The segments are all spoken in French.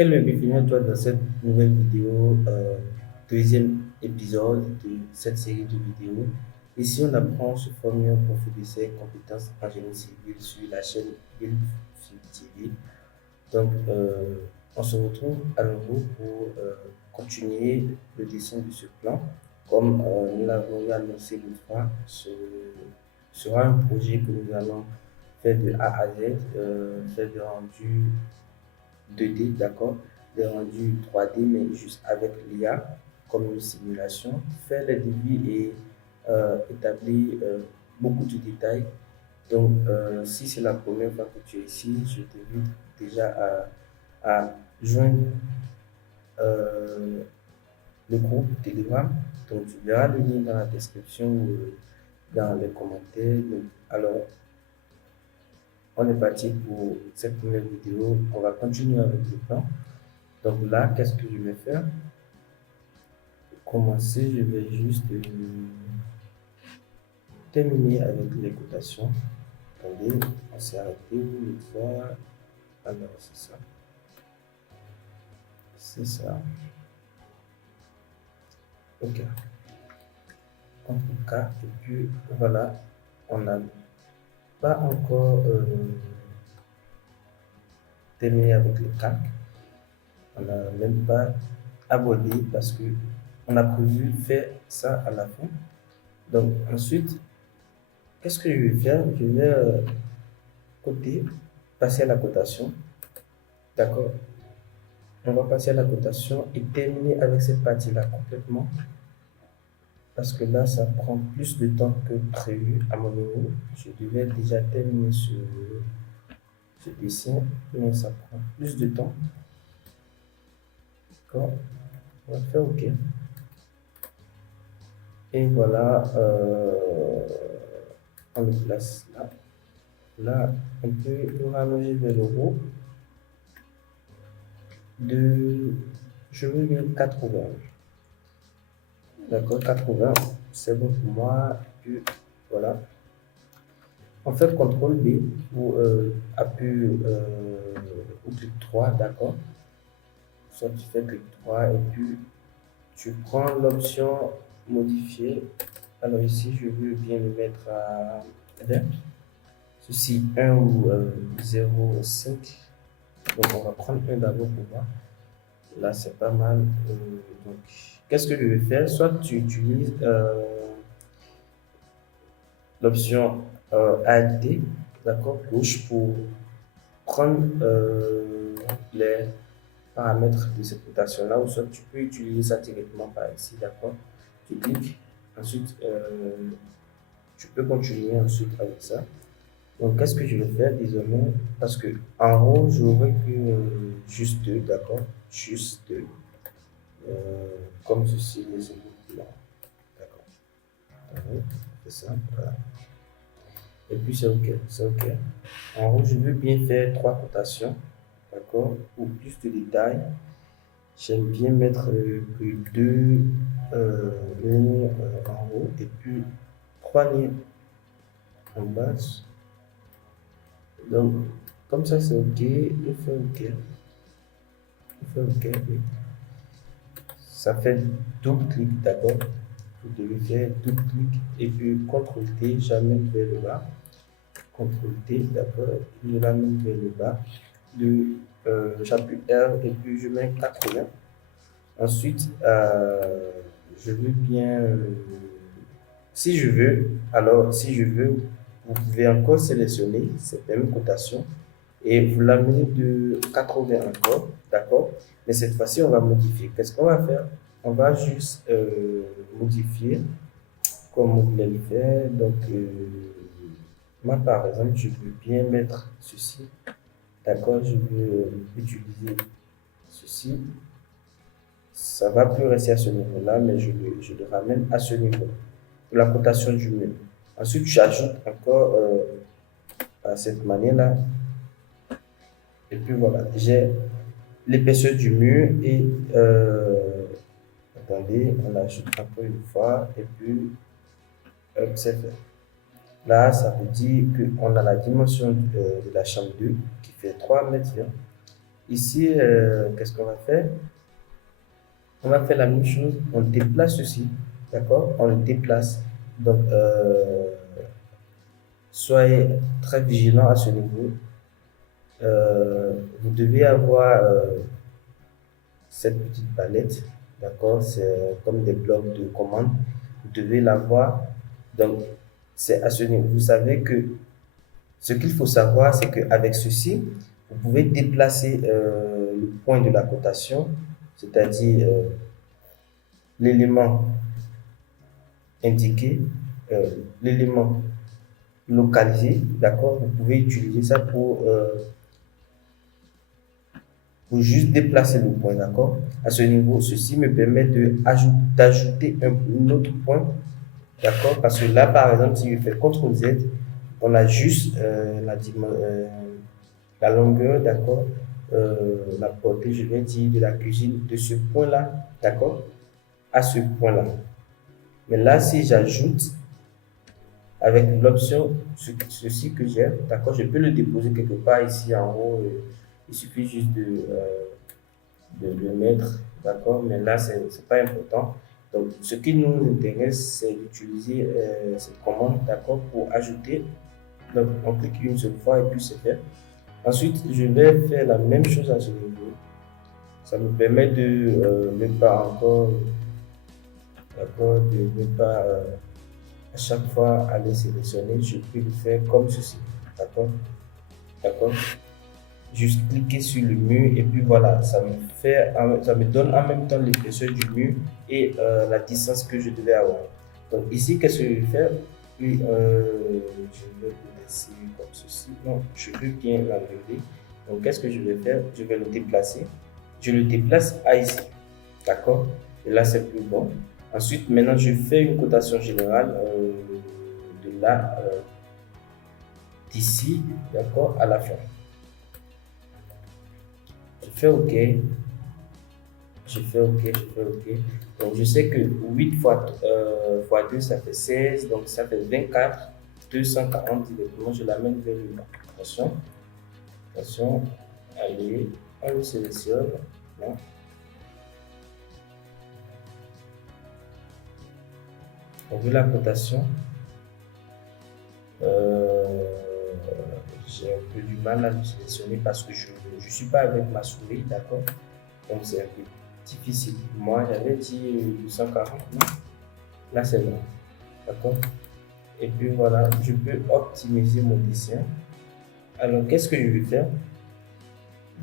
Quel est bienvenue à toi dans cette nouvelle vidéo, deuxième épisode de cette série de vidéos. Ici, on apprend sous forme un profil de ses compétences en génie civil sur la chaîne Build TV. Donc, on se retrouve à nouveau pour continuer le dessin de ce plan. Comme nous l'avons eu annoncé l'autre fois, ce sera un projet que nous allons faire de A à Z, faire de rendu 2D, d'accord, des rendus 3D, mais juste avec l'IA comme une simulation, faire les devis et établir beaucoup de détails. Donc, si c'est la première fois que tu es ici, je t'invite déjà à joindre euh, le groupe Telegram. Donc, tu verras le lien dans la description ou dans les commentaires. Donc, alors, on est parti pour cette première vidéo. On va continuer avec le plan. Donc là, qu'est-ce que je vais faire? Pour commencer, je vais juste terminer avec les cotations. Attendez, on s'est arrêté une fois. Alors, c'est ça. C'est ça. OK. CTRL K. Et puis, voilà. On n'a pas encore terminé avec le calque. On n'a même pas abordé parce que on a prévu faire ça à la fin. Donc, ensuite, qu'est-ce que je vais faire? Je vais côté, passer à la cotation. D'accord? On va passer à la cotation et terminer avec cette partie-là complètement. Parce que là, ça prend plus de temps que prévu à mon niveau. Je devais déjà terminer ce dessin, mais ça prend plus de temps. D'accord? On va faire OK. Et voilà, on le place là. Là, on peut le rallonger vers le haut de, je veux bien 80. D'accord, 80, c'est bon pour moi. Puis voilà. On fait CTRL B ou appui ou clic 3, d'accord. Soit tu fais clic 3 et puis tu prends l'option modifier. Alors ici, je veux bien le mettre à 20. Ceci 1 ou 0,5. Donc on va prendre un d'abord pour voir. Là, c'est pas mal. Donc, qu'est-ce que je vais faire? Soit tu utilises l'option Alt, d'accord, gauche pour prendre les paramètres de cette rotation-là, ou soit tu peux utiliser ça directement par ici, d'accord. Tu cliques, ensuite tu peux continuer ensuite avec ça. Donc, qu'est-ce que je vais faire désormais? Parce que en haut, j'aurais que juste deux, d'accord, juste deux. Comme ceci, les autres là. D'accord. C'est ça. Voilà. Et puis c'est OK. C'est OK. En haut, je veux bien faire trois cotations. D'accord. Pour plus de détails, j'aime bien mettre que deux lignes en haut et puis trois lignes en bas. Donc, comme ça, c'est OK. Je fais OK. Je fais OK. Oui. Ça fait double clic, d'accord. Vous devez faire double clic et puis CTRL T, j'amène vers le bas. CTRL T, d'accord. Je l'amène vers le bas. J'appuie R et puis je mets 80. Ensuite, je veux bien, si je veux, alors si je veux, vous pouvez encore sélectionner cette même cotation et vous l'amenez de 80 encore, d'accord? Mais cette fois-ci, on va modifier. Qu'est-ce qu'on va faire? On va juste modifier comme on voulait le faire. Donc, moi, par exemple, je veux bien mettre ceci. D'accord, je veux utiliser ceci. Ça va plus rester à ce niveau-là, mais je le ramène à ce niveau pour la cotation du mur. Ensuite, j'ajoute encore à cette manière-là. Et puis voilà, j'ai l'épaisseur du mur et attendez, on ajoute encore une fois et puis c'est fait. Là, ça veut dire qu'on a la dimension de la chambre 2 qui fait 3 mètres 20. Ici, qu'est-ce qu'on va faire? On va faire la même chose, on déplace ceci, d'accord? On le déplace. Donc, soyez très vigilant à ce niveau. Vous devez avoir cette petite palette, d'accord? C'est comme des blocs de commande. Vous devez l'avoir. Donc, c'est à ce niveau. Vous savez que ce qu'il faut savoir, c'est qu'avec ceci, vous pouvez déplacer le point de la cotation, c'est-à-dire l'élément indiqué, euh, l'élément localisé, d'accord? Vous pouvez utiliser ça pour juste déplacer le point, d'accord? À ce niveau, ceci me permet d'ajouter un autre point, d'accord? Parce que là, par exemple, si je fais CTRL Z, on a juste la longueur, d'accord? La portée, je vais dire, de la cuisine de ce point-là, d'accord? À ce point-là. Mais là, si j'ajoute avec l'option ceci que j'ai, d'accord, je peux le déposer quelque part ici en haut. Il suffit juste de le mettre, d'accord, mais là, c'est pas important. Donc, ce qui nous intéresse, c'est d'utiliser cette commande, d'accord, pour ajouter. Donc, on clique une seule fois et puis c'est fait. Ensuite, je vais faire la même chose à ce niveau. Ça me permet de ne pas encore, d'accord, de ne pas à chaque fois aller sélectionner, je peux le faire comme ceci. D'accord? D'accord? Juste cliquer sur le mur et puis voilà, ça me donne en même temps l'épaisseur du mur et la distance que je devais avoir. Donc ici, qu'est-ce que je vais faire? Puis, je vais le laisser comme ceci. Non, je veux bien l'enlever. Donc qu'est-ce que je vais faire? Je vais le déplacer. Je le déplace à ici. D'accord? Et là, c'est plus bon. Ensuite, maintenant, je fais une cotation générale de là, d'ici, d'accord, à la fin. Je fais OK, je fais OK, je fais OK. Donc, je sais que 8 fois 2, ça fait 16, donc ça fait 24, 240 directement. Je l'amène vers le bas. Attention, attention, allez, on le sélectionne. Non. On veut la cotation. J'ai un peu du mal à le sélectionner parce que je ne suis pas avec ma souris, d'accord? Donc c'est un peu difficile. Moi, j'avais dit 140, non? Là, c'est bon, d'accord? Et puis voilà, je peux optimiser mon dessin. Alors, qu'est-ce que je vais faire?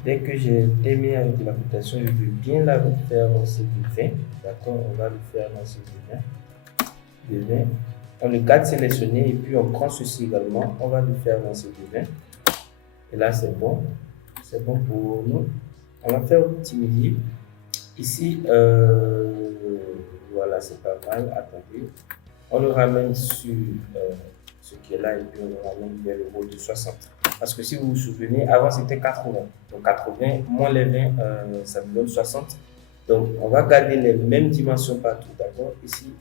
Dès que j'ai terminé avec la cotation, je veux bien la refaire en CV20, d'accord? On va le faire en CV20. On le garde sélectionné et puis on prend ceci également, on va le faire en CV20. Et là, c'est bon pour nous. On va faire optimiser. Ici, voilà, c'est pas mal. Attendez. On le ramène sur ce qui est là et puis on le ramène vers le rôle de 60. Parce que si vous vous souvenez, avant c'était 80. Donc 80 moins les 20, ça me donne 60. Donc on va garder les mêmes dimensions partout. D'accord? Ici,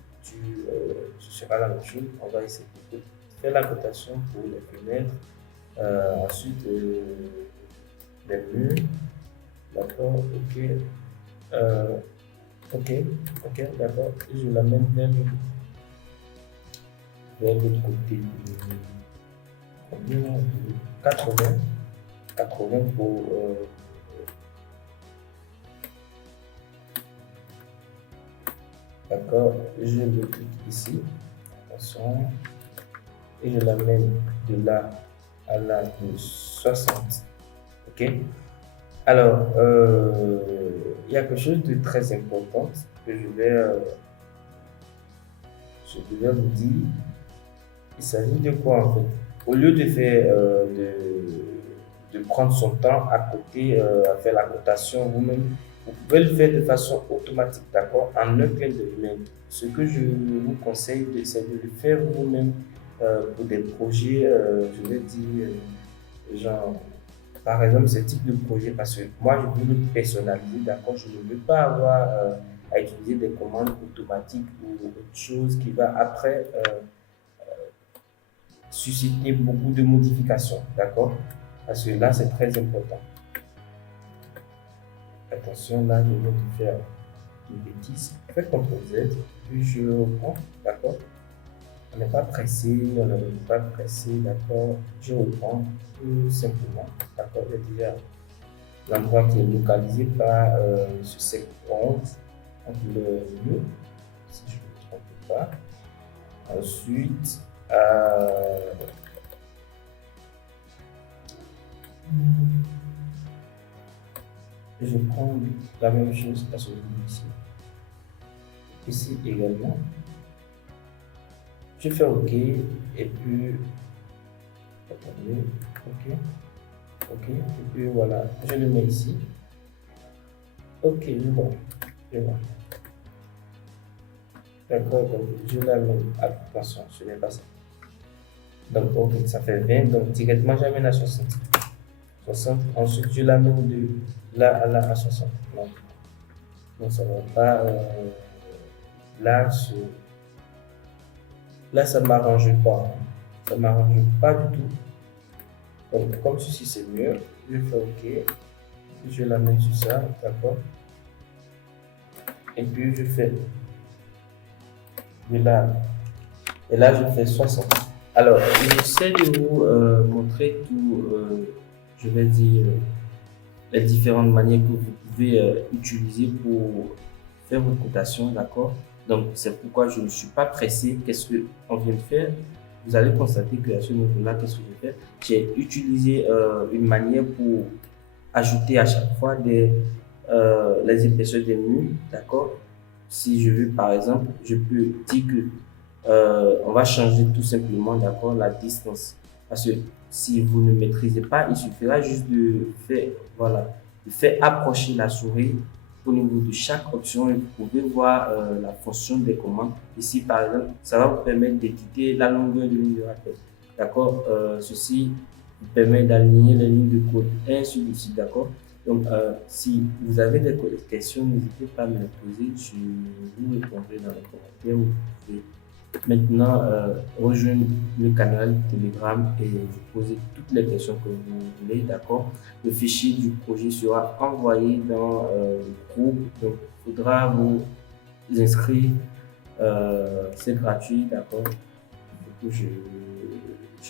ce sera la même chose. On va essayer de faire la cotation pour les fenêtres. Ensuite, les murs. D'accord? Ok. Euh, ok. Ok. D'accord. Et je l'amène vers l'autre côté de combien? De 80. 80 pour. D'accord. Je le clique ici. Attention. Et je l'amène de là à là de 60. Ok. Alors, il y a quelque chose de très important que je vais vous dire. Il s'agit de quoi en fait? Au lieu de faire de prendre son temps à côté, à faire la cotation vous-même, vous pouvez le faire de façon automatique, d'accord? En un clin d'œil. Mais ce que je vous conseille, c'est de le faire vous-même pour des projets, je vais dire, genre, par exemple, ce type de projet, parce que moi, je veux le personnaliser, d'accord? Je ne veux pas avoir à utiliser des commandes automatiques ou autre chose qui va après susciter beaucoup de modifications, d'accord? Parce que là, c'est très important. Attention, là, je viens de faire une bêtise. Faites CTRL Z, puis je reprends, d'accord? On n'est pas pressé, on n'est pas pressé, d'accord? Je reprends tout simplement, d'accord? J'ai déjà l'endroit qui est localisé par ce secteur entre le milieu, si je ne me trompe pas. Ensuite, je prends la même chose à celui ici. Ici également. Je fais OK et puis attendez, OK, et puis voilà, je le mets ici. OK, je vois. D'accord, donc je l'amène, attention, ce n'est pas ça. Donc, OK, ça fait 20, donc directement j'amène à 60. 60, ensuite je l'amène de là à là à 60. Non, ça ne va pas. Là, là, ça ne m'arrange pas. Ça ne m'arrange pas du tout. Donc, comme ceci, c'est mieux. Je fais OK. Je l'amène sur ça, d'accord. Et puis, je fais de là. Et là, je fais 60. Alors, j'essaie de vous montrer tout, je vais dire, les différentes manières que vous pouvez utiliser pour faire votre cotation, d'accord? Donc, c'est pourquoi je ne suis pas pressé. Qu'est-ce qu'on vient de faire? Vous allez constater qu'à ce niveau-là, qu'est-ce que j'ai fait? J'ai utilisé une manière pour ajouter à chaque fois les épaisseurs des murs, d'accord? Si je veux, par exemple, je peux dire que on va changer tout simplement, d'accord, la distance. Parce que si vous ne maîtrisez pas, il suffira juste de faire, voilà, de faire approcher la souris au niveau de chaque option et vous pouvez voir la fonction des commandes. Ici, par exemple, ça va vous permettre d'éditer la longueur de ligne de rappel. D'accord? Ceci vous permet d'aligner les lignes de code et ainsi de suite. D'accord? Donc, si vous avez des questions, n'hésitez pas à me les poser. Je vous répondrai dans les commentaires. Vous pouvez maintenant rejoindre le canal Telegram et poser toutes les questions que vous voulez, d'accord? Le fichier du projet sera envoyé dans le groupe, donc il faudra vous inscrire, c'est gratuit, d'accord? Je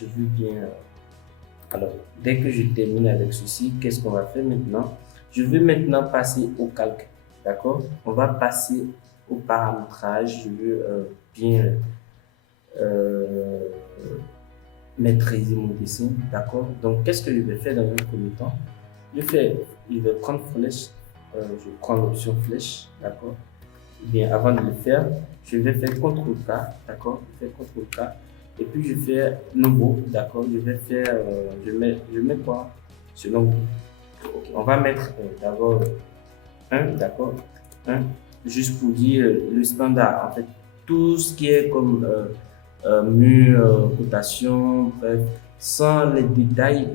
veux bien. Alors, dès que je termine avec ceci, qu'est-ce qu'on va faire maintenant? Je vais maintenant passer au calque, d'accord? On va passer au paramétrage. Je veux bien maîtriser mon dessin, d'accord? Donc, qu'est-ce que je vais faire dans un premier temps? Je vais prendre flèche, je prends l'option flèche, d'accord? Et bien, avant de le faire, je vais faire CTRL-K, d'accord? Je fais CTRL-K, et puis je fais nouveau, d'accord? Je vais faire, je mets quoi? Selon vous. Okay. On va mettre d'abord 1, d'accord? 1, juste pour dire le standard, en fait, tout ce qui est comme mur, cotation, bref, sans les détails,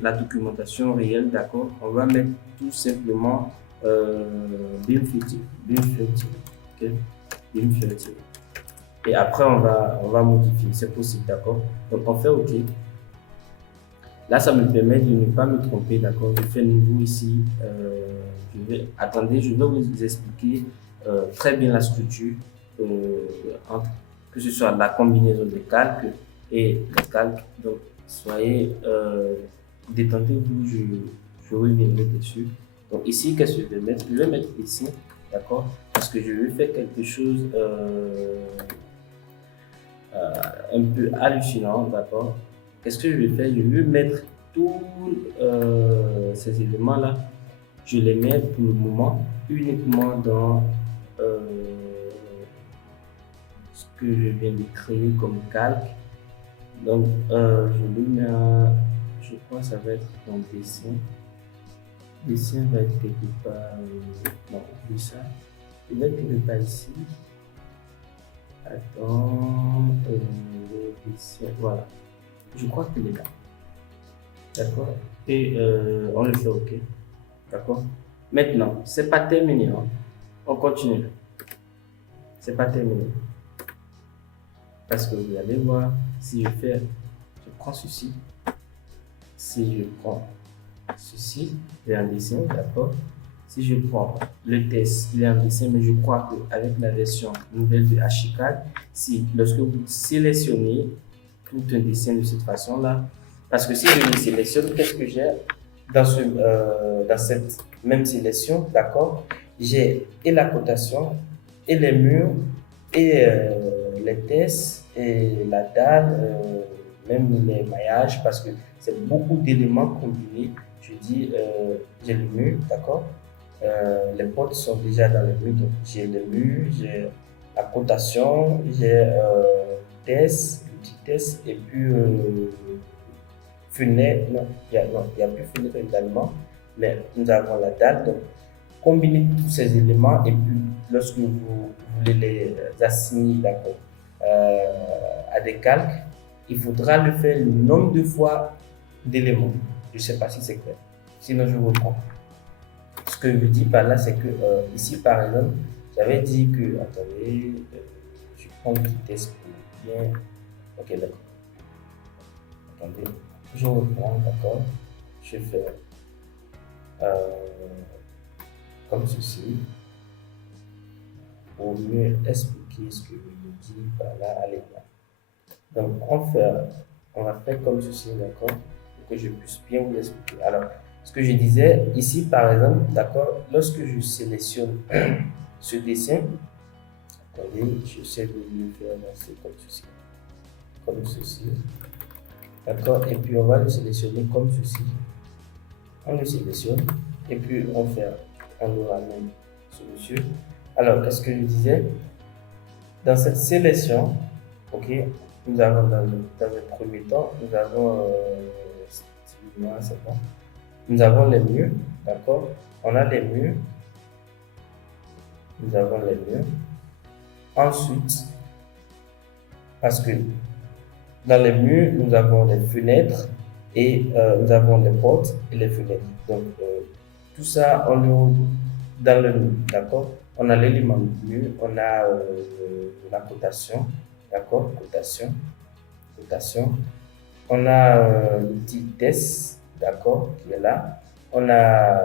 la documentation réelle, d'accord? On va mettre tout simplement BIM30, ok? BIM30. Et après, on va modifier, c'est possible, d'accord? Donc, on fait OK. Là, ça me permet de ne pas me tromper, d'accord? Je fais nouveau ici. Attendez, je vais vous expliquer très bien la structure entre que ce soit la combinaison des calques et les calques. Donc, soyez détendez-vous, je reviendrai dessus. Donc, ici, qu'est-ce que je vais mettre? Je vais mettre ici, d'accord? Parce que je vais faire quelque chose un peu hallucinant, d'accord? Qu'est-ce que je vais faire? Je vais mettre tous ces éléments-là, je les mets pour le moment uniquement dans ce que je viens de créer comme calque. Donc, je le mets je crois que ça va être dans dessin. Dessin va être quelque part, non, oublie ça. Il va être quelque part ici. Attends, dessin, voilà. Je crois qu'il est là. D'accord? Et on le fait OK. D'accord? Maintenant, c'est pas terminé. Hein. On continue. C'est pas terminé. Parce que vous allez voir, si je prends ceci, si je prends ceci, j'ai un dessin, d'accord? si je prends le test, il est en dessin, mais je crois qu'avec la version nouvelle de Archicad, si lorsque vous sélectionnez tout un dessin de cette façon-là, parce que si je le sélectionne, qu'est-ce que j'ai dans cette même sélection, d'accord, j'ai et la cotation, et les murs, et les tests, et la dalle, même les maillages, parce que c'est beaucoup d'éléments combinés. Je dis, j'ai le mur, d'accord, les portes sont déjà dans le mur, donc j'ai le mur, j'ai la cotation, j'ai test, l'outil test, et puis fenêtre, non, il y a plus fenêtre également, mais nous avons la dalle. Donc, combiner tous ces éléments et puis lorsque vous voulez les assigner d'accord, à des calques, il faudra le faire le nombre de fois d'éléments. Je ne sais pas si c'est clair. Sinon, je reprends. Ce que je dis par là, c'est que ici, par exemple, j'avais dit que, attendez, je prends une vitesse pour bien. Ok, d'accord. Attendez, je reprends, d'accord. Je fais euh, comme ceci pour mieux expliquer ce que je vous dis par là à l'écran. Donc, on va faire comme ceci, d'accord, pour que je puisse bien vous expliquer. Alors, ce que je disais ici, par exemple, d'accord, lorsque je sélectionne ce dessin, attendez, j'essaie de le faire avancer comme ceci, d'accord, et puis on va le sélectionner comme ceci. On le sélectionne, et puis on le ramène ce monsieur. Alors, qu'est-ce que je disais? Dans cette sélection, ok, nous avons dans le premier temps, nous avons, c'est bon. Nous avons les murs, d'accord? On a les murs, nous avons les murs. Ensuite, parce que dans les murs, nous avons les fenêtres et nous avons les portes et les fenêtres. Donc, tout ça, on le dans le mur, d'accord? On a l'élément mur, on a la cotation, d'accord? Cotation. On a l'outil test, d'accord, qui est là. On a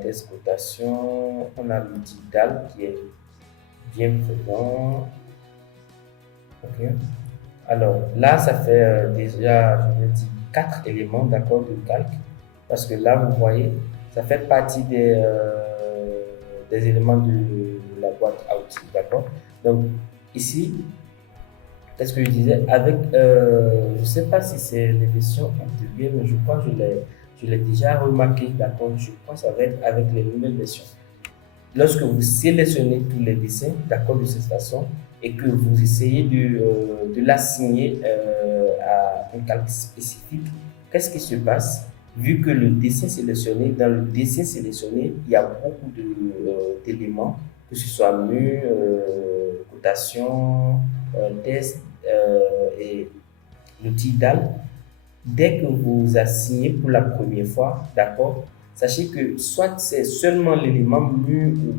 test cotation, on a l'outil dalle qui est bien présent. Ok. Alors là, ça fait déjà, je vais dire, 4 éléments, d'accord, de calque. Parce que là, vous voyez, ça fait partie des éléments de la boîte à outils, d'accord? Donc ici, qu'est-ce que je disais? Je ne sais pas si c'est les versions antérieures, mais je crois que je l'ai déjà remarqué, d'accord? Je crois que ça va être avec les nouvelles versions. Lorsque vous sélectionnez tous les dessins, d'accord, de cette façon, et que vous essayez de l'assigner à un calque spécifique, qu'est-ce qui se passe? Vu que dans le dessin sélectionné, il y a beaucoup d'éléments, que ce soit mur, cotation, test et l'outil DAL. Dès que vous assignez pour la première fois, d'accord, sachez que soit c'est seulement l'élément mur ou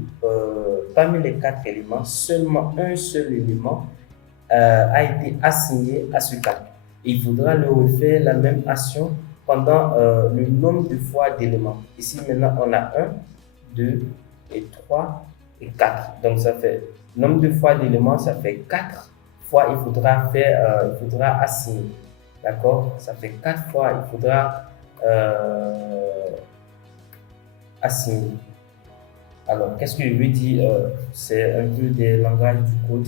parmi les 4 éléments, seulement un seul élément a été assigné à ce calque. Il faudra le refaire la même action pendant le nombre de fois d'éléments. Ici maintenant on a 1, 2 et 3 et 4. Donc ça fait nombre de fois d'éléments, ça fait 4 fois il faudra assigner. D'accord? Ça fait 4 fois il faudra assigner. Alors, qu'est-ce que je veux dire? C'est un peu des langages du code.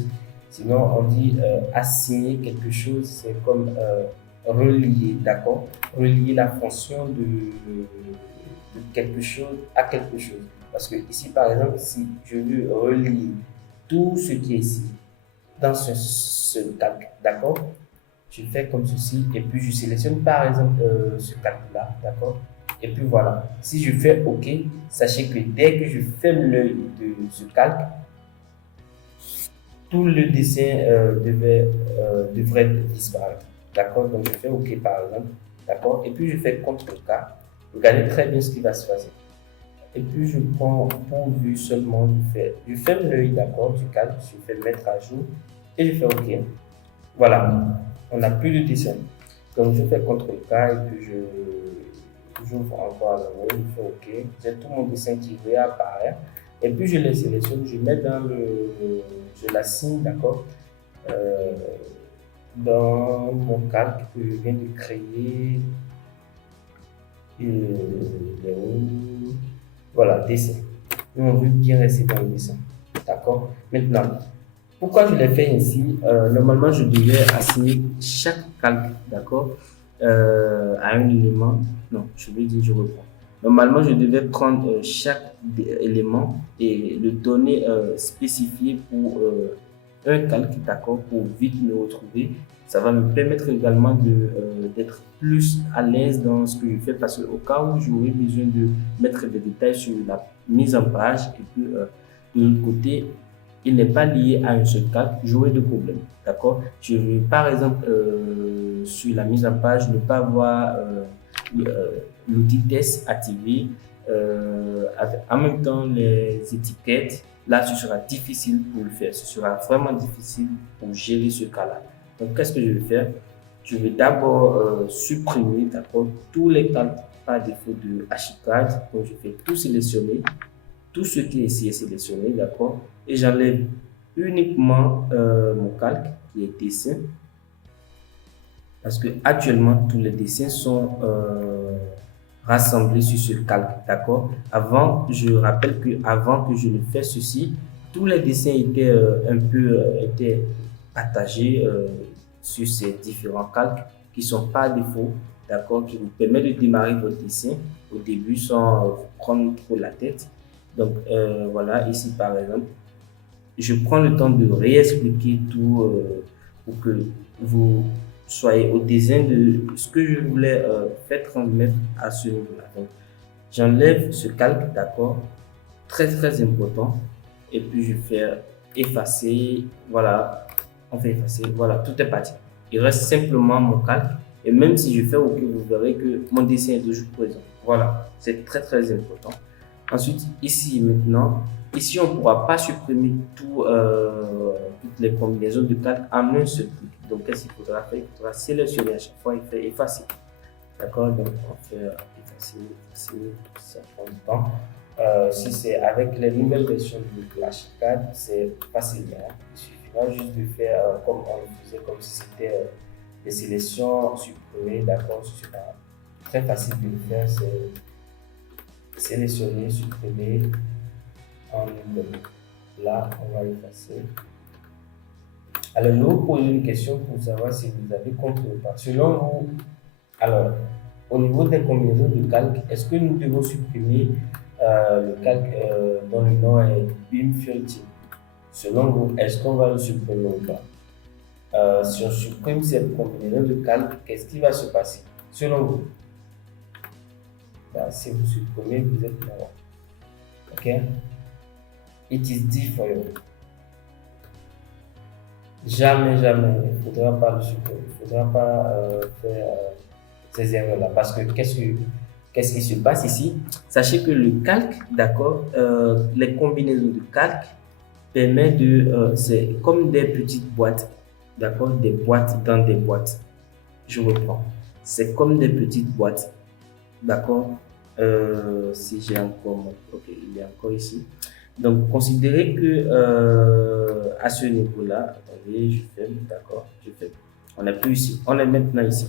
Sinon, on dit assigner quelque chose, c'est comme relier, d'accord? Relier la fonction de quelque chose à quelque chose. Parce que ici, par exemple, si je veux relier tout ce qui est ici dans ce calque, d'accord? Je fais comme ceci et puis je sélectionne par exemple ce calque-là, d'accord? Et puis voilà, si je fais OK, sachez que dès que je ferme l'œil de ce calque, tout le dessin devrait disparaître. D'accord? Donc je fais OK par exemple. D'accord? Et puis je fais CTRL-K. Regardez très bien ce qui va se passer. Et puis je prends pour vue seulement, je ferme l'œil, d'accord, du calque, je fais mettre à jour et je fais OK. Voilà, on n'a plus de dessin. Donc je fais CTRL-K et puis J'ouvre encore à nouveau, je fais OK. J'ai tout mon dessin qui réapparaît. Et puis je les sélectionne, je mets dans je l'assigne, d'accord, euh, dans mon calque que je viens de créer. Voilà, dessin. Nous, on veut bien rester dans le dessin. D'accord? Maintenant, pourquoi je l'ai fait ici? Normalement, je devais assigner chaque calque, d'accord, à un élément. Non, je veux dire, je reprends. Normalement, je devais prendre chaque élément et le donner spécifié pour un calque, d'accord, pour vite le retrouver. Ça va me permettre également d'être plus à l'aise dans ce que je fais parce qu'au cas où j'aurais besoin de mettre des détails sur la mise en page et puis de l'autre côté, il n'est pas lié à un seul calque, j'aurai des problèmes. D'accord? Je vais par exemple sur la mise en page ne pas avoir l'outil test activé en même temps les étiquettes. Là, ce sera difficile pour le faire. Ce sera vraiment difficile pour gérer ce cas-là. Donc, qu'est-ce que je vais faire? Je vais d'abord supprimer tous les calques par défaut de Archicad. Donc, je fais tout sélectionner. Tout ce qui est ici est sélectionné, d'accord? Et j'enlève uniquement mon calque qui est dessin parce que actuellement tous les dessins sont rassemblés sur ce calque, d'accord? Avant, je rappelle que avant que je ne fasse ceci, tous les dessins étaient étaient partagés sur ces différents calques qui sont par défaut, d'accord? Qui vous permettent de démarrer votre dessin au début sans vous prendre trop la tête. Donc voilà, ici par exemple, je prends le temps de réexpliquer tout pour que vous soyez au dessin de ce que je voulais faire transmettre à ce niveau-là. Donc, j'enlève ce calque, d'accord, très très important, et puis je fais effacer, voilà, on fait effacer, voilà, tout est parti. Il reste simplement mon calque, et même si je fais OK, vous verrez que mon dessin est toujours présent. Voilà, c'est très très important. Ensuite, ici maintenant, ici on ne pourra pas supprimer toutes les combinaisons de calques en un seul clic. Donc, qu'est-ce qu'il faudra faire? Il faudra sélectionner à chaque fois et faire effacer. D'accord? Donc, on fait effacer, effacer, ça prend du temps. Si c'est avec les nouvelles versions de Flashcard, c'est facile. Hein? Il suffira juste de faire comme on le faisait, comme si c'était des sélections supprimées. D'accord? Ce sera très facile de le faire. C'est sélectionner, supprimer en une. Là, on va effacer. Alors, je vais vous poser une question pour savoir si vous avez compris ou pas. Selon vous, alors, au niveau des combinaisons de calque, est-ce que nous devons supprimer le calque dont le nom est BeamFilter? Selon vous, est-ce qu'on va le supprimer ou pas? Si on supprime cette combinaison de calque, qu'est-ce qui va se passer? Selon vous, si vous supprimez, vous êtes mort. Ok? It is D for you. Jamais, jamais, il ne faudra pas le supprimer. Il ne faudra pas faire ces erreurs-là. Parce que qu'est-ce qui se passe ici? Sachez que le calque, d'accord, les combinaisons de calque permettent c'est comme des petites boîtes, d'accord, des boîtes dans des boîtes. Je reprends. C'est comme des petites boîtes, d'accord. Si j'ai encore, ok, il est encore ici. Donc, considérez que à ce niveau-là, attendez, je ferme, d'accord, je ferme. On n'est plus ici, on est maintenant ici.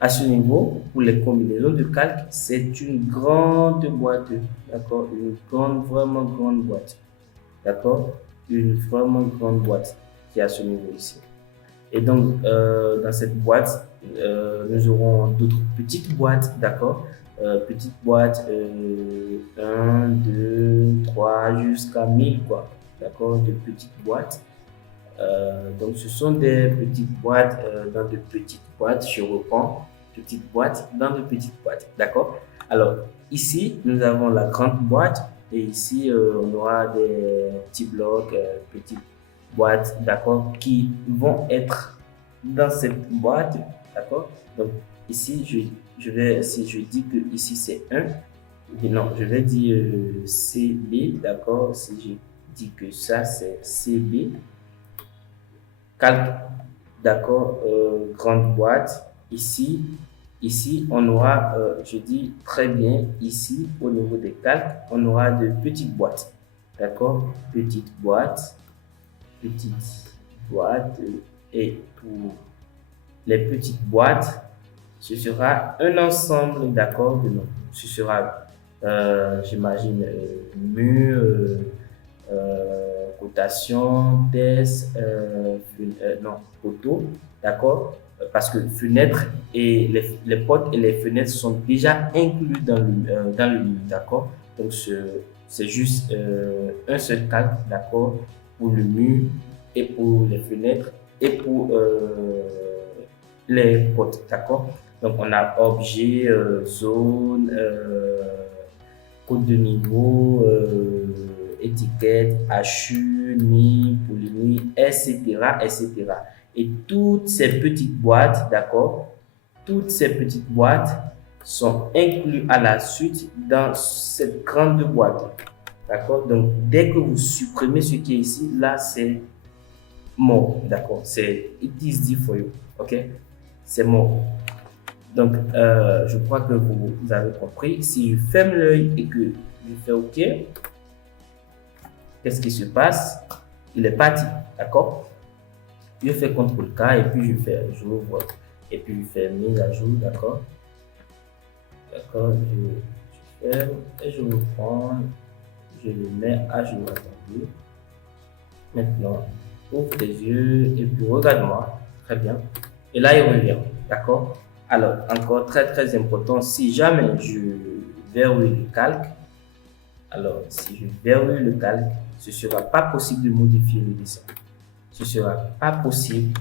À ce niveau, pour les combinaisons de calque, c'est une grande boîte, d'accord, une grande, vraiment grande boîte, d'accord, une vraiment grande boîte qui est à ce niveau ici. Et donc, dans cette boîte, nous aurons d'autres petites boîtes, d'accord? Petites boîtes 1, 2, 3, jusqu'à 1000, quoi. D'accord? De petites boîtes. Donc, ce sont des petites boîtes dans de petites boîtes. Je reprends. Petites boîtes dans de petites boîtes. D'accord? Alors, ici, nous avons la grande boîte. Et ici, on aura des petits blocs, petites boîtes, d'accord, qui vont être dans cette boîte, d'accord. Donc, ici, si je dis que ici c'est 1, non, je vais dire CB, d'accord. Si je dis que ça c'est CB, calque, d'accord, grande boîte, ici, Ici, on aura, je dis très bien, ici, au niveau des calques, on aura de petites boîtes. D'accord? Petites boîtes. Et pour les petites boîtes, ce sera un ensemble, d'accord, de noms. Ce sera, j'imagine, mur, cotation, test, non, poteau, d'accord? Parce que fenêtres et les portes et les fenêtres sont déjà inclus dans le mur, d'accord? Donc, c'est juste un seul cadre, d'accord, pour le mur et pour les fenêtres et pour les portes, d'accord? Donc, on a objet, zone, code de niveau, étiquette, HU, NI, Polynie, etc., etc. Et toutes ces petites boîtes, d'accord, toutes ces petites boîtes sont incluses à la suite dans cette grande boîte. D'accord? Donc, dès que vous supprimez ce qui est ici, là, c'est mort. D'accord? C'est it is D for you. OK? C'est mort. Donc, je crois que vous avez compris. Si je ferme l'œil et que je fais OK, qu'est-ce qui se passe? Il est parti. D'accord? Je fais CTRL K et puis j'ouvre et puis je fais mise à jour. D'accord? D'accord? Je ferme et je reprends. Je le mets à jour. Attendez. Maintenant, ouvre tes yeux et puis regarde-moi. Très bien. Et là, il revient. D'accord? Alors, encore très très important, si jamais je verrouille le calque, alors si je verrouille le calque, ce ne sera pas possible de modifier le dessin. Ce ne sera pas possible,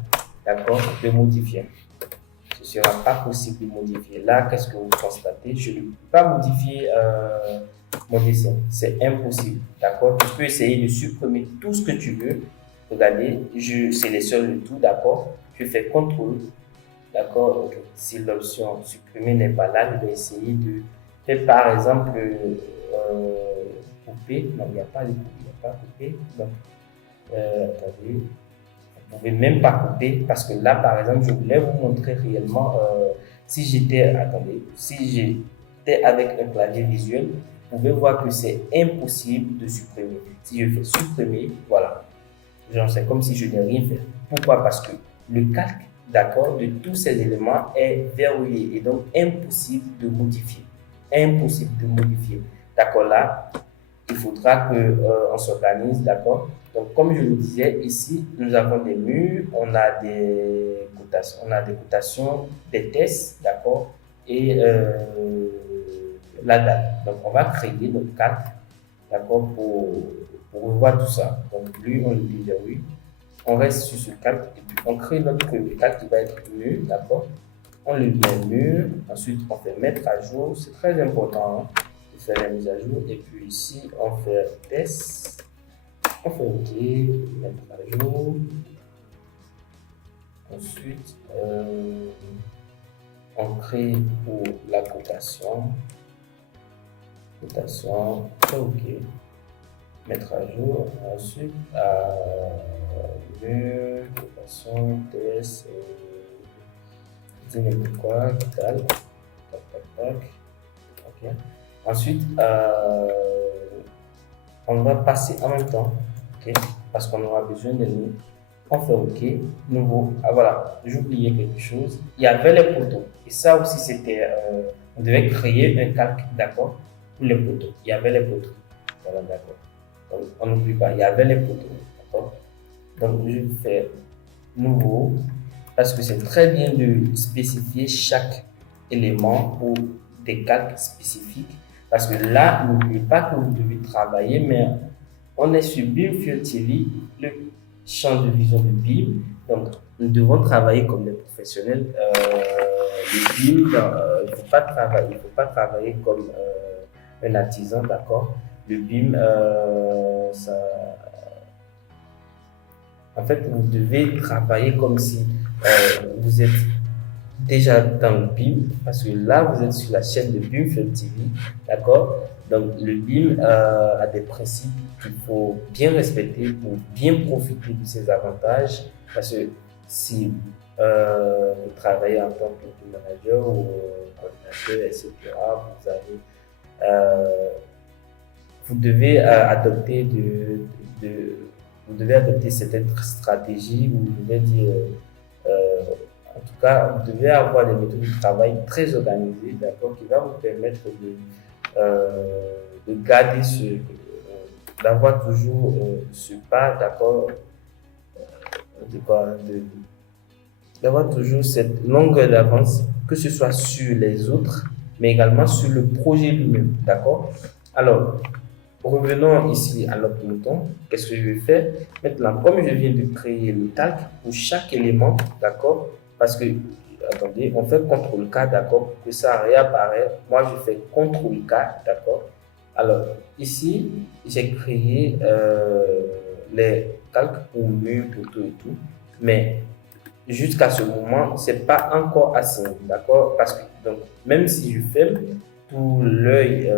d'accord, de modifier. Ce ne sera pas possible de modifier. Là, qu'est-ce que vous constatez? Je ne peux pas modifier mon dessin. C'est impossible, d'accord? Tu peux essayer de supprimer tout ce que tu veux. Regardez, je sélectionne le tout, d'accord? Je fais CTRL. D'accord, okay. Si l'option supprimer n'est pas là, je vais essayer de faire par exemple couper. Non, il n'y a pas de couper, il n'y a pas couper. Donc, attendez, vous ne pouvez même pas couper parce que là, par exemple, je voulais vous montrer réellement si j'étais, attendez, si j'étais avec un clavier visuel, vous pouvez voir que c'est impossible de supprimer. Si je fais supprimer, voilà, genre c'est comme si je n'ai rien fait. Pourquoi? Parce que le calque, d'accord, de tous ces éléments est verrouillé et donc impossible de modifier. Impossible de modifier. D'accord, là, il faudra que on s'organise, d'accord. Donc, comme je le disais, ici, nous avons des murs, on a des cotations, des tests, d'accord, et la date. Donc, on va créer notre calque, d'accord, pour revoir tout ça. Donc, lui, on le déverrouille. On reste sur ce calque et puis on crée notre calque qui va être mur, d'accord? On le met mur, ensuite on fait mettre à jour, c'est très important hein, de faire la mise à jour. Et puis ici, on fait test, on fait OK, mettre à jour. Ensuite, on crée pour la cotation, fait OK, mettre à jour. Ensuite, mur, cotation, test, dis quoi, tac, tac, tac, ok. Ensuite, on va passer en même temps, ok, parce qu'on aura besoin de nous. On fait OK, nouveau. Ah voilà, j'oubliais quelque chose. Il y avait les poteaux. Et ça aussi, c'était. On devait créer un calque, d'accord, pour les poteaux. Il y avait les poteaux. Voilà, d'accord. Donc, on n'oublie pas, il y avait les poteaux, d'accord. Donc, je fais nouveau, parce que c'est très bien de spécifier chaque élément pour des calques spécifiques. Parce que là, n'oubliez pas que vous devez travailler, mais on est sur BIM TV, le champ de vision de BIM. Donc, nous devons travailler comme des professionnels. Le BIM, il ne faut pas travailler comme un artisan, d'accord? Le BIM, en fait, vous devez travailler comme si vous êtes déjà dans le BIM, parce que là, vous êtes sur la chaîne de BIM TV, d'accord? Donc, le BIM a des principes qu'il faut bien respecter pour bien profiter de ses avantages, parce que si vous travaillez en tant que manager ou coordinateur, etc. Vous avez, euh, vous devez adopter de- vous devez adopter certaines stratégies, vous devez dire, euh, en tout cas, vous devez avoir des méthodes de travail très organisées, d'accord, qui va vous permettre de garder d'avoir toujours ce pas, d'accord, de quoi, d'avoir toujours cette longueur d'avance, que ce soit sur les autres, mais également sur le projet lui-même, d'accord? Alors, revenons ici à notre mouton. Qu'est-ce que je vais faire? Maintenant, comme je viens de créer le calque pour chaque élément, d'accord? Parce que, attendez, on fait CTRL K, d'accord? Pour que ça réapparaisse. Moi, je fais CTRL K, d'accord? Alors, ici, j'ai créé les calques pour mur, poteau et tout. Mais jusqu'à ce moment, c'est pas encore assez, d'accord? Parce que donc, même si je ferme tout l'œil,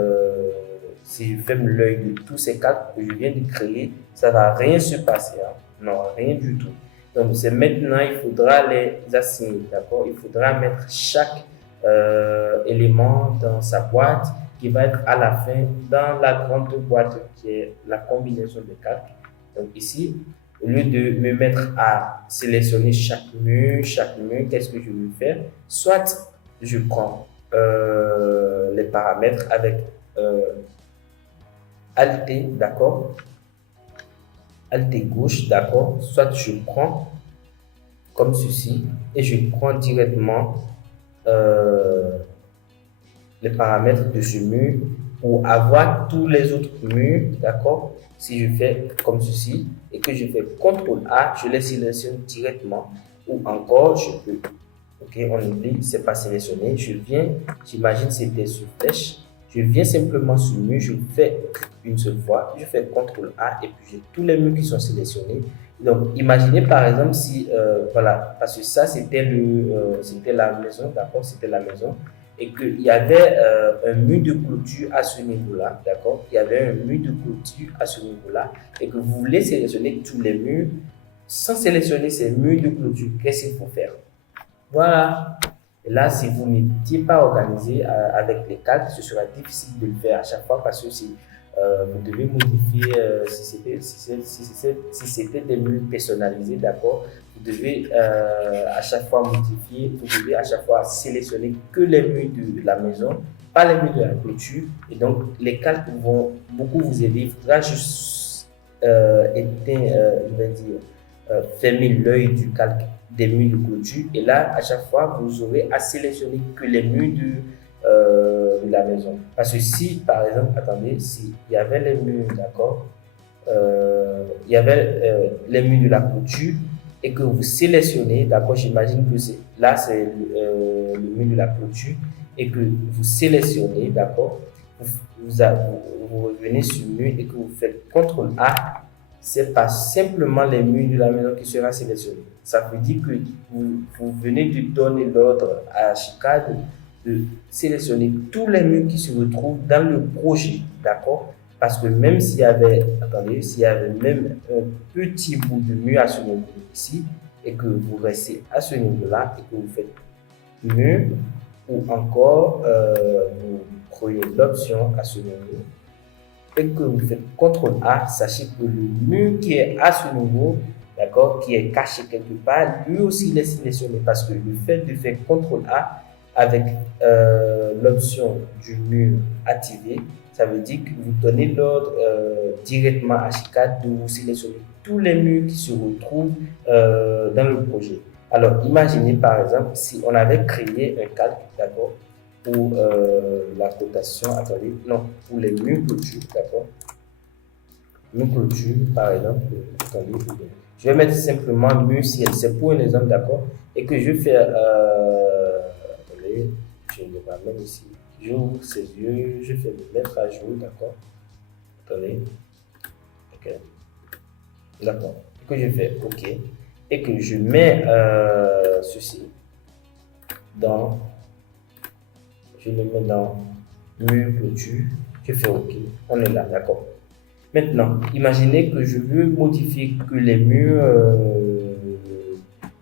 si je ferme l'œil de tous ces cadres que je viens de créer, ça va rien se passer, hein. Non, rien du tout. Donc, c'est maintenant, il faudra les assigner, d'accord? Il faudra mettre chaque élément dans sa boîte qui va être à la fin dans la grande boîte qui est la combinaison des cadres. Donc, ici, au lieu de me mettre à sélectionner chaque mur, qu'est-ce que je vais faire? Soit je prends les paramètres avec euh, Alt, d'accord? Alt gauche, d'accord? Soit je prends comme ceci et je prends directement euh, les paramètres de ce mur pour avoir tous les autres murs, d'accord? Si je fais comme ceci et que je fais CTRL A, je les sélectionne directement ou encore je peux, ok, on oublie, c'est pas sélectionné, je viens, j'imagine c'était sur flèche, je viens simplement sur le mur, je fais une seule fois, je fais CTRL A et puis j'ai tous les murs qui sont sélectionnés. Donc, imaginez par exemple si, voilà, parce que ça c'était la maison, d'accord, c'était la maison et qu'il y avait un mur de clôture à ce niveau-là, d'accord? Il y avait un mur de clôture à ce niveau-là et que vous voulez sélectionner tous les murs sans sélectionner ces murs de clôture. Qu'est-ce qu'il faut faire? Voilà. Et là, si vous n'étiez pas organisé avec les calques, ce sera difficile de le faire à chaque fois parce que si vous devez modifier, si c'était des murs personnalisés, d'accord, vous devez à chaque fois modifier, vous devez à chaque fois sélectionner que les murs de la maison, pas les murs de la clôture. Et donc, les calques vont beaucoup vous aider. Il faudra juste je vais dire, fermer l'œil du calque des murs de clôture. Et là, à chaque fois, vous aurez à sélectionner que les murs de la maison. Parce que si, par exemple, attendez, s'il y avait les murs, d'accord, il y avait les murs de la clôture et que vous sélectionnez, d'accord, j'imagine que là, c'est le mur de la clôture et que vous sélectionnez, d'accord, vous revenez sur le mur et que vous faites CTRL A, c'est pas simplement les murs de la maison qui sera sélectionné. Ça veut dire que vous venez de donner l'ordre à Chicago de sélectionner tous les murs qui se retrouvent dans le projet, d'accord? Parce que même s'il y avait, attendez, s'il y avait même un petit bout de mur à ce niveau ici, et que vous restez à ce niveau-là, et que vous faites mur, ou encore vous prenez l'option à ce niveau, et que vous faites CTRL A, sachez que le mur qui est à ce niveau, d'accord, qui est caché quelque part, lui aussi il est sélectionné parce que le fait de faire CTRL A avec l'option du mur activé, ça veut dire que vous donnez l'ordre directement à Chicat de vous sélectionner tous les murs qui se retrouvent dans le projet. Alors, imaginez par exemple si on avait créé un calque, d'accord, pour la cotation, attendez, non, pour les murs clôture, d'accord? Murs clôture, par exemple, attendez, je vais mettre simplement mur ciel, c'est pour un exemple, d'accord? Et que je fais, attendez, je le ramène ici, j'ouvre ses yeux, je fais le mettre à jour, d'accord? Attendez, ok, d'accord. Que je fais, ok, et que je mets ceci dans, je le mets dans mur clôture, je fais ok, on est là, d'accord. Maintenant, imaginez que je veux modifier que les murs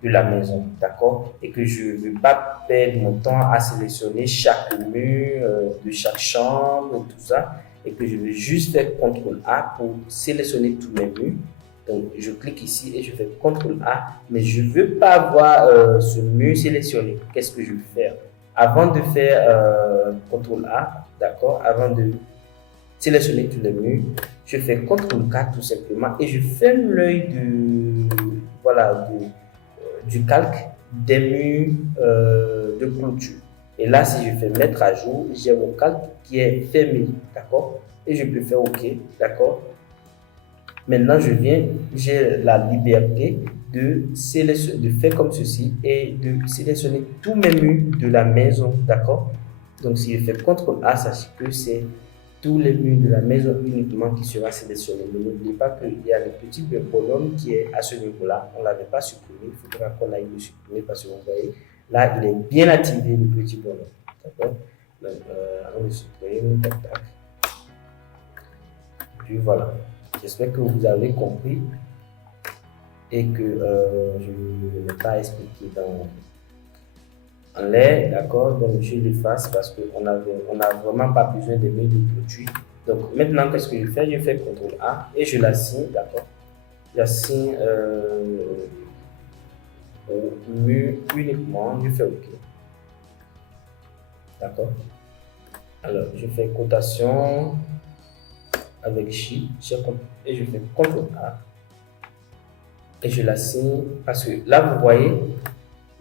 de la maison, d'accord? Et que je ne veux pas perdre mon temps à sélectionner chaque mur de chaque chambre et tout ça, et que je veux juste faire CTRL A pour sélectionner tous mes murs. Donc, je clique ici et je fais CTRL A, mais je ne veux pas avoir ce mur sélectionné. Qu'est-ce que je vais faire? Avant de faire CTRL A, d'accord? Avant de sélectionner tous les murs, je fais CTRL K tout simplement et je ferme l'œil voilà, du calque des murs de clôture. Et là, si je fais mettre à jour, j'ai mon calque qui est fermé, d'accord? Et je peux faire OK, d'accord? Maintenant, j'ai la liberté de faire comme ceci et de sélectionner tous mes murs de la maison, d'accord? Donc, si je fais CTRL A, sachez que c'est tous les murs de la maison uniquement qui sera sélectionné. Mais n'oubliez pas qu'il y a le petit bonhomme qui est à ce niveau-là. On ne l'avait pas supprimé. Il faudra qu'on aille le supprimer parce que vous voyez, là, il est bien activé, le petit bonhomme. D'accord? Donc, on le supprime. Tac, tac. Puis voilà. J'espère que vous avez compris et que je ne l'ai pas expliqué en l'air, d'accord? Donc je l'efface parce qu'on n'a vraiment pas besoin de murs de clôture. Donc maintenant, qu'est-ce que je fais? Je fais CTRL A et je l'assigne, d'accord? J'assigne au mur uniquement, je fais OK. D'accord? Alors, je fais cotation avec Shift et je fais CTRL A et je l'assigne parce que là, vous voyez,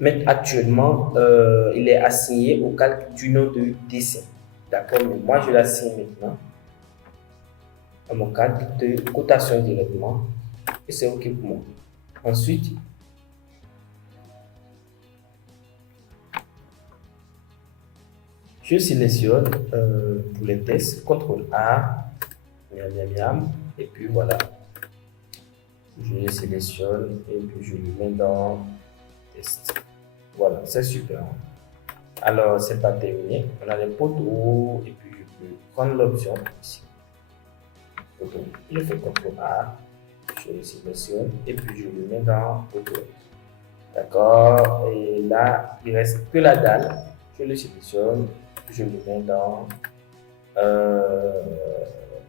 mais actuellement, il est assigné au calque du nom de dessin. D'accord? Mais moi, je l'assigne maintenant à mon calque de cotation directement et c'est OK pour moi. Ensuite, je sélectionne pour les tests, CTRL A, miam, miam, miam, et puis voilà. Je les sélectionne et puis je les mets dans test. Voilà, c'est super. Alors, c'est pas terminé. On a les poteaux et puis je peux prendre l'option ici. Poteau. Je fais CTRL A, je le sélectionne et puis je le mets dans poteau. D'accord? Et là, il reste que la dalle. Je le sélectionne, je le mets dans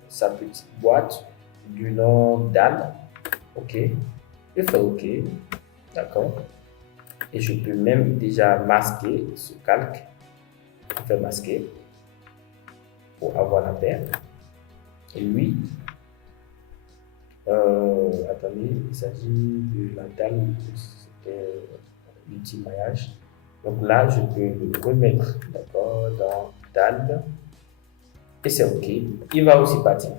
sa petite boîte du nom dalle. OK. Je fais OK. D'accord? Et je peux même déjà masquer ce calque. Je fais masquer pour avoir la paire. Et lui, attendez, il s'agit de la dalle, l'outil maillage. Donc là, je peux le remettre, d'accord, dans dalle. Et c'est OK. Il va aussi partir.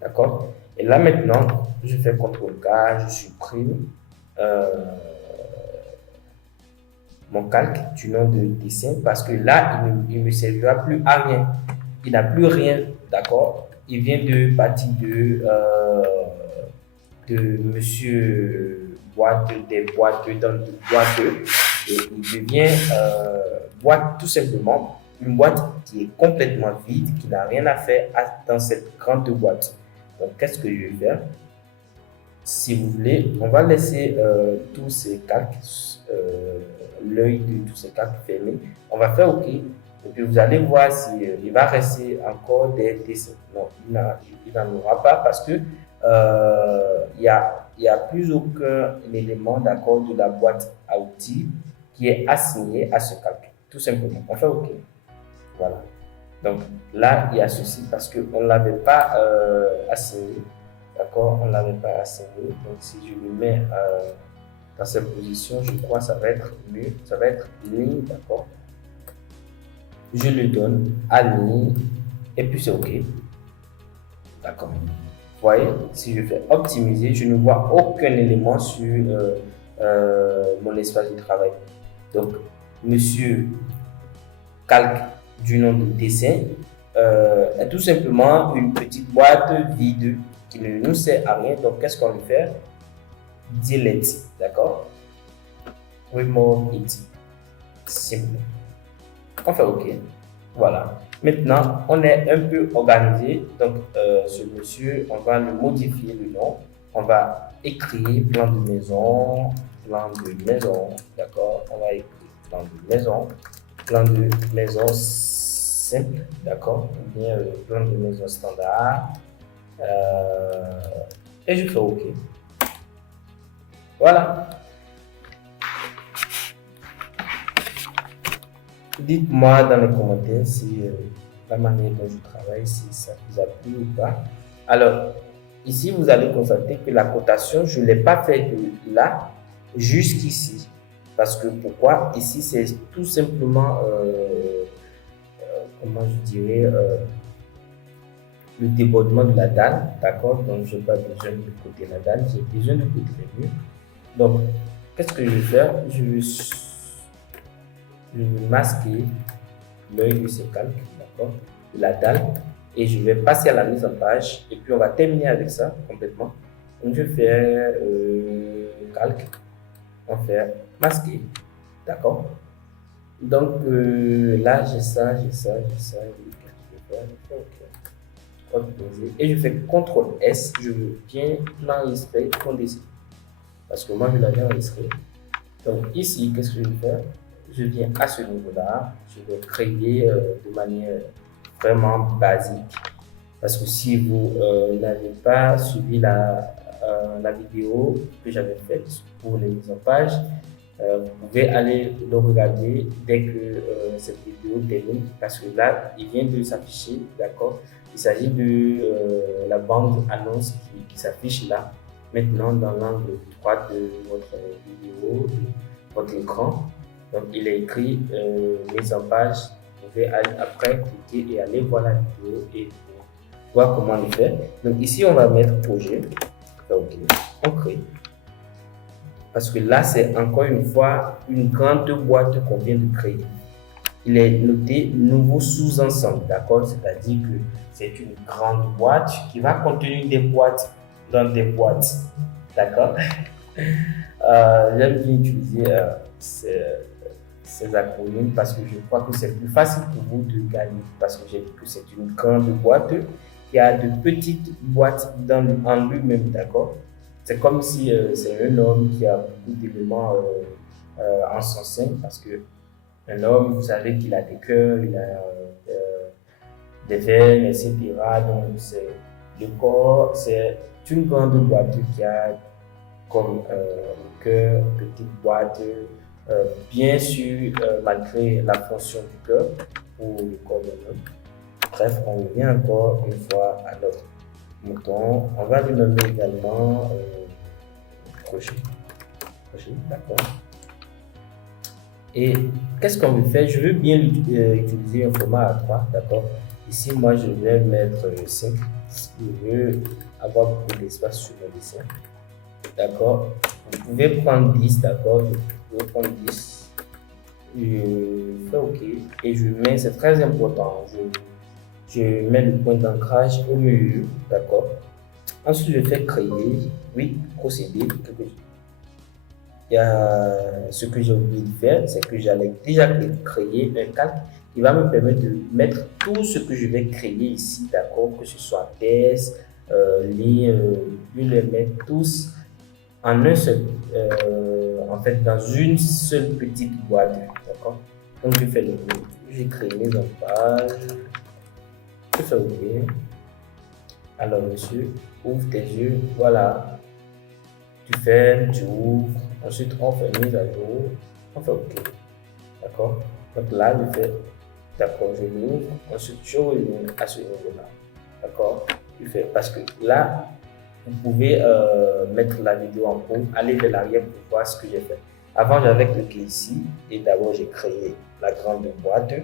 D'accord? Et là maintenant, je fais CTRL K, je supprime mon calque du nom de dessin parce que là, il ne me servira plus à rien. Il n'a plus rien, d'accord? Il vient de partir de Monsieur Boîte, des boîtes dans de boîteux, et il devient boîte tout simplement, une boîte qui est complètement vide, qui n'a rien à faire dans cette grande boîte. Donc, qu'est-ce que je vais faire? Si vous voulez, on va laisser tous ces calques, l'œil de tous ces calques fermés. On va faire OK. Et puis vous allez voir s'il va rester encore des dessins. Non, il n'en aura pas parce que il n'y a plus aucun élément d'accord de la boîte à outils qui est assigné à ce calque. Tout simplement. On fait OK. Voilà. Donc là, il y a ceci parce qu'on ne l'avait pas assigné. D'accord, on ne l'avait pas assigné. Donc, si je le mets dans cette position, je crois que ça va être mieux. Ça va être ligne, d'accord. Je le donne à ligne et puis c'est OK. D'accord. Vous voyez, si je fais optimiser, je ne vois aucun élément sur mon espace de travail. Donc, monsieur calque du nom de dessin est tout simplement une petite boîte vide qui ne nous sert à rien. Donc, qu'est-ce qu'on va faire? Delete, d'accord? Remove it. Simple. On fait OK. Voilà. Maintenant, on est un peu organisé. Donc, ce monsieur, on va le modifier le nom. on va écrire plan de maison, d'accord? On va écrire plan de maison simple, d'accord? Ou bien plan de maison standard. Et je fais OK. Voilà. Dites-moi dans les commentaires si la manière dont je travaille, si ça vous a plu ou pas. Alors, ici, vous allez constater que la cotation, je ne l'ai pas fait de là jusqu'ici. Parce que pourquoi? Ici, c'est tout simplement, comment je dirais, le débordement de la dalle, d'accord? Donc, je n'ai pas besoin de côté la dalle, j'ai besoin de côté les murs. Donc, qu'est-ce que je vais faire? Je vais masquer l'œil de ce calque, d'accord, de la dalle, et je vais passer à la mise en page, et puis on va terminer avec ça complètement. Donc je vais faire calque, on va faire masquer, d'accord. Donc là j'ai ça, je vais faire, OK. Et je fais CTRL S, je veux bien l'enregistrer qu'on décide, parce que moi je l'avais enregistré. Donc ici, qu'est-ce que je vais faire? Je viens à ce niveau-là, je vais créer de manière vraiment basique. Parce que si vous n'avez pas suivi la vidéo que j'avais faite pour les mises en page, vous pouvez aller le regarder dès que cette vidéo termine. Parce que là, il vient de s'afficher, d'accord? Il s'agit de la bande annonce qui s'affiche là, maintenant dans l'angle droit de votre vidéo, votre écran. Donc il est écrit mise en page. Vous pouvez aller après cliquer et aller voir la vidéo et voir comment le faire. Donc ici on va mettre projet. OK, on crée. Parce que là c'est encore une fois une grande boîte qu'on vient de créer. Il est noté nouveau sous-ensemble, d'accord? C'est-à-dire que c'est une grande boîte qui va contenir des boîtes dans des boîtes, d'accord? J'aime bien utiliser ces acronymes parce que je crois que c'est plus facile pour vous de gagner, parce que j'ai dit que c'est une grande boîte qui a de petites boîtes en lui-même, d'accord? C'est comme si c'est un homme qui a beaucoup d'éléments en son sein, parce que un homme, vous savez qu'il a des cœurs, il a des veines, etc. Donc, le corps, c'est une grande boîte qui a comme cœur, petite boîte, bien sûr, malgré la fonction du cœur pour le corps de l'homme. Bref, on revient encore une fois à notre mouton. On va lui nommer également crochet. Crochet, d'accord. Et qu'est-ce qu'on veut faire? Je veux bien utiliser un format A3, d'accord. Ici, moi, je vais mettre 5. Je veux avoir beaucoup d'espace sur mon dessin. D'accord. Vous pouvez prendre 10, d'accord. Vous pouvez prendre 10. Je fais OK. Et je mets, c'est très important, je mets le point d'ancrage au milieu, d'accord. Ensuite, je fais créer, oui, procéder. Il y a ce que j'ai oublié de faire, c'est que j'allais déjà créer un calque qui va me permettre de mettre tout ce que je vais créer ici, d'accord, que ce soit test, ligne, je les mets tous en un seul, en fait, dans une seule petite boîte, d'accord. Donc je fais le coup, j'ai créé mes pages, je fais OK. Alors monsieur, ouvre tes yeux, voilà. Tu fermes, tu ouvres, ensuite on fait mise à jour, on fait OK. D'accord? Donc là, je fais, d'accord, je l'ouvre, ensuite je reviens à ce niveau-là. D'accord? Je fais, parce que là, vous pouvez mettre la vidéo en pause, aller de l'arrière pour voir ce que j'ai fait. Avant, j'avais cliqué ici et d'abord j'ai créé la grande boîte.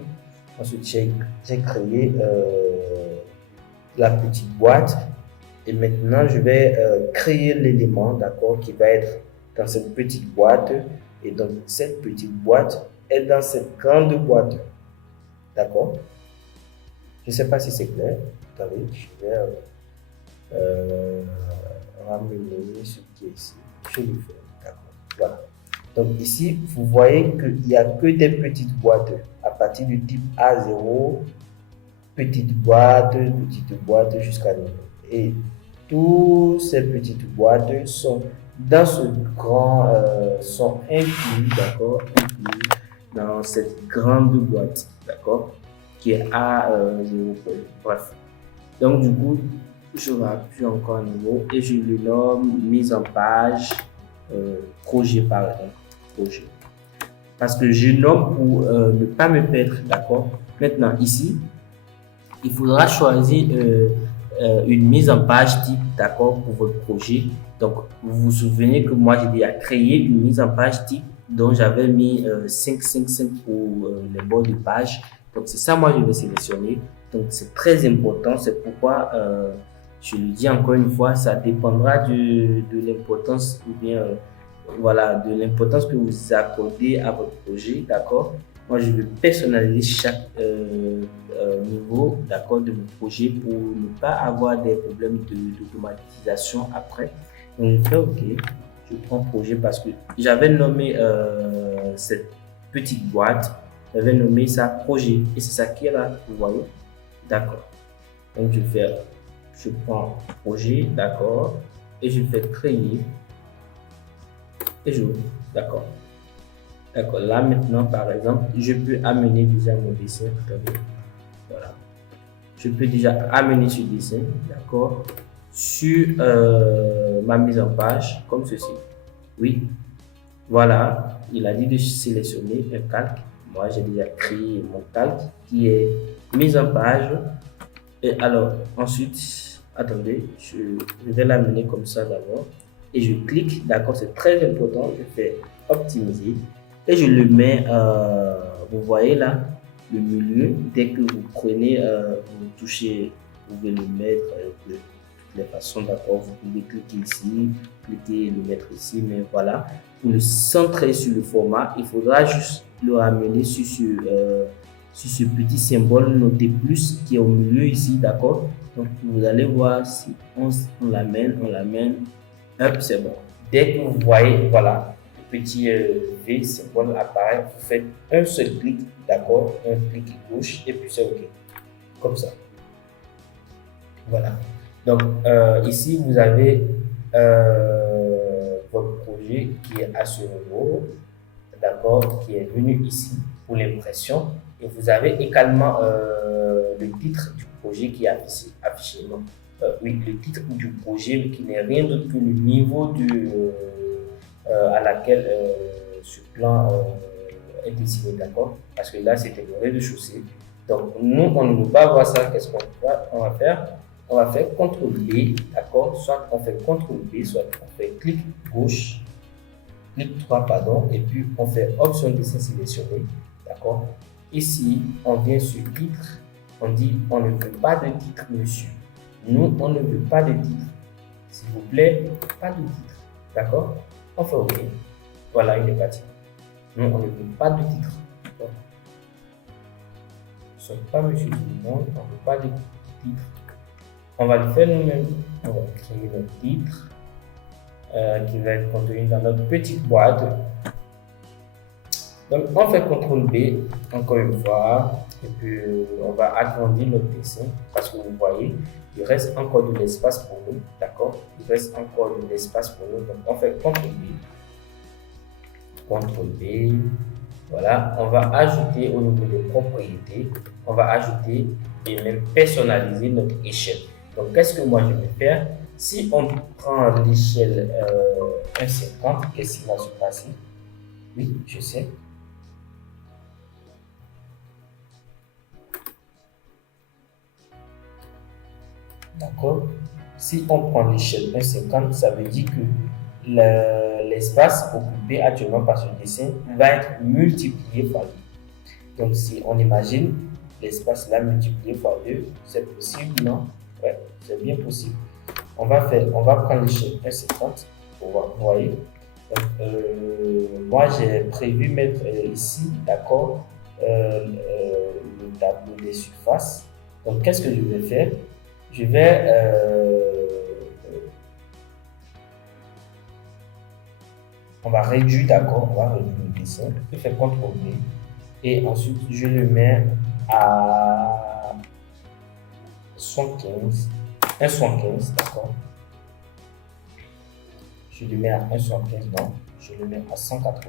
Ensuite, j'ai créé la petite boîte. Et maintenant, je vais créer l'élément, d'accord, qui va être dans cette petite boîte. Et donc, cette petite boîte est dans cette grande boîte. D'accord? Je ne sais pas si c'est clair. Attendez, je vais ramener ce qui est ici. Je le fais. D'accord. Voilà. Donc, ici, vous voyez qu'il n'y a que des petites boîtes à partir du type A0, petite boîte jusqu'à 9. Et Toutes ces petites boîtes sont dans ce grand, sont inclus, d'accord, inclus dans cette grande boîte, d'accord, qui est A0. Bref. Donc, du coup, je rappuie encore à nouveau et je le nomme mise en page, projet par exemple, projet. Parce que je nomme pour ne pas me perdre, d'accord. Maintenant, ici, il faudra choisir une mise en page type, d'accord, pour votre projet. Donc, vous vous souvenez que moi, j'ai déjà créé une mise en page type dont j'avais mis 5 pour les bords de page. Donc, c'est ça, moi, je vais sélectionner. Donc, c'est très important. C'est pourquoi, je le dis encore une fois, ça dépendra de l'importance ou bien, voilà, de l'importance que vous accordez à votre projet, d'accord? Moi, je vais personnaliser chaque niveau, d'accord, de mon projet pour ne pas avoir des problèmes d'automatisation après. Donc, je fais OK. Je prends projet parce que j'avais nommé cette petite boîte, j'avais nommé ça projet et c'est ça qui est là, vous voyez? D'accord. Donc, je prends projet, d'accord, et je fais créer et j'ouvre, d'accord. D'accord. Là, maintenant, par exemple, je peux amener déjà mon dessin. Regardez. Voilà. Je peux déjà amener ce dessin, d'accord, sur ma mise en page, comme ceci. Oui. Voilà. Il a dit de sélectionner un calque. Moi, j'ai déjà créé mon calque qui est mise en page. Et alors, ensuite, attendez, je vais l'amener comme ça d'abord. Et je clique, d'accord, c'est très important. Je fais optimiser et je le mets, vous voyez là, le milieu. Dès que vous prenez, vous touchez, vous pouvez le mettre de toutes les façons, d'accord. Vous pouvez cliquer ici, cliquer et le mettre ici, mais voilà. Pour le centrer sur le format, il faudra juste le ramener sur ce petit symbole noté plus qui est au milieu ici, d'accord? Donc, vous allez voir si on l'amène, hop, c'est bon. Dès que vous voyez, voilà, le petit V symbole apparaît, vous faites un seul clic, d'accord? Un clic gauche et puis c'est OK. Comme ça. Voilà. Donc, ici, vous avez votre projet qui est à ce niveau, d'accord, qui est venu ici pour l'impression. Et vous avez également le titre du projet qui est affiché. Donc, oui, le titre du projet qui n'est rien d'autre que le niveau à laquelle ce plan est dessiné, d'accord? Parce que là, c'était le rez-de-chaussée. Donc, nous, on ne veut pas voir ça. Qu'est-ce qu'on va faire? On va faire CTRL B, d'accord? Soit on fait CTRL B, soit on fait clic gauche, clic droit, pardon, et puis on fait option dessin sélectionné, d'accord? Ici, on vient sur titre, on dit on ne veut pas de titre, monsieur. Nous, on ne veut pas de titre. S'il vous plaît, pas de titre, d'accord? On fait OK. Voilà, il est parti. Nous, on ne veut pas de titre. Nous ne sommes pas monsieur tout le monde, on ne veut pas de titre. On va le faire nous-mêmes. On va créer notre titre qui va être contenu dans notre petite boîte. Donc, on fait CTRL B encore une fois et puis on va agrandir notre dessin parce que vous voyez, il reste encore de l'espace pour nous, d'accord? Il reste encore de l'espace pour nous. Donc, on fait CTRL B. CTRL B. Voilà, on va ajouter au niveau des propriétés, on va ajouter et même personnaliser notre échelle. Donc, qu'est-ce que moi je vais faire? Si on prend l'échelle 1,50, qu'est-ce qui va se passer? Oui, je sais. D'accord? Si on prend l'échelle 1,50, ça veut dire que l'espace occupé actuellement par ce dessin va être multiplié par 2. Donc, si on imagine l'espace là multiplié par 2, c'est possible, non? Oui, c'est bien possible. On va prendre l'échelle 1,50 pour voir, vous voyez. Donc, moi, j'ai prévu mettre ici, d'accord, le tableau des surfaces. Donc, qu'est-ce que je vais faire? Je vais on va réduire, d'accord, on va réduire le dessin. Je fais CTRL V et ensuite je le mets à 75, 1,75, d'accord. je le mets à 1,75, non, je le mets à 180.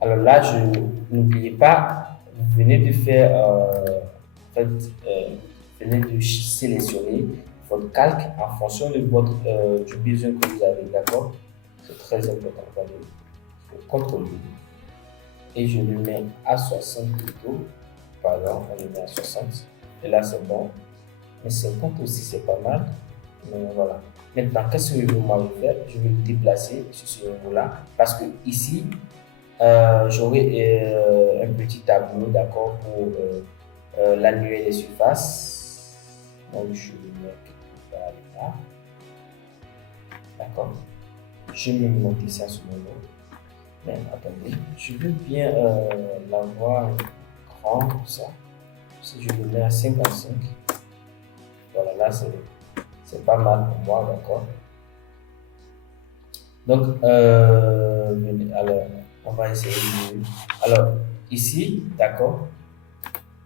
Alors là, n'oubliez pas, vous venez de faire, en fait, venez de sélectionner votre calque en fonction de du besoin que vous avez, d'accord? C'est très important. Regardez, je contrôle et je le mets à 60 plutôt. Pardon, on le met à 60. Et là, c'est bon. Mais 50 aussi, c'est pas mal. Mais voilà. Maintenant, qu'est-ce que moi je vais faire? Je vais le déplacer sur ce niveau-là. Parce que ici, j'aurai un petit tableau, d'accord, pour l'annuaire des surfaces. Donc, je le mets quelque part là. D'accord. Je vais monter ça sur mon lot. Mais attendez, je veux bien l'avoir grand comme ça. Si je le mets à 55, voilà, là c'est pas mal pour moi, d'accord. Donc, alors, on va essayer de. Alors, ici, d'accord.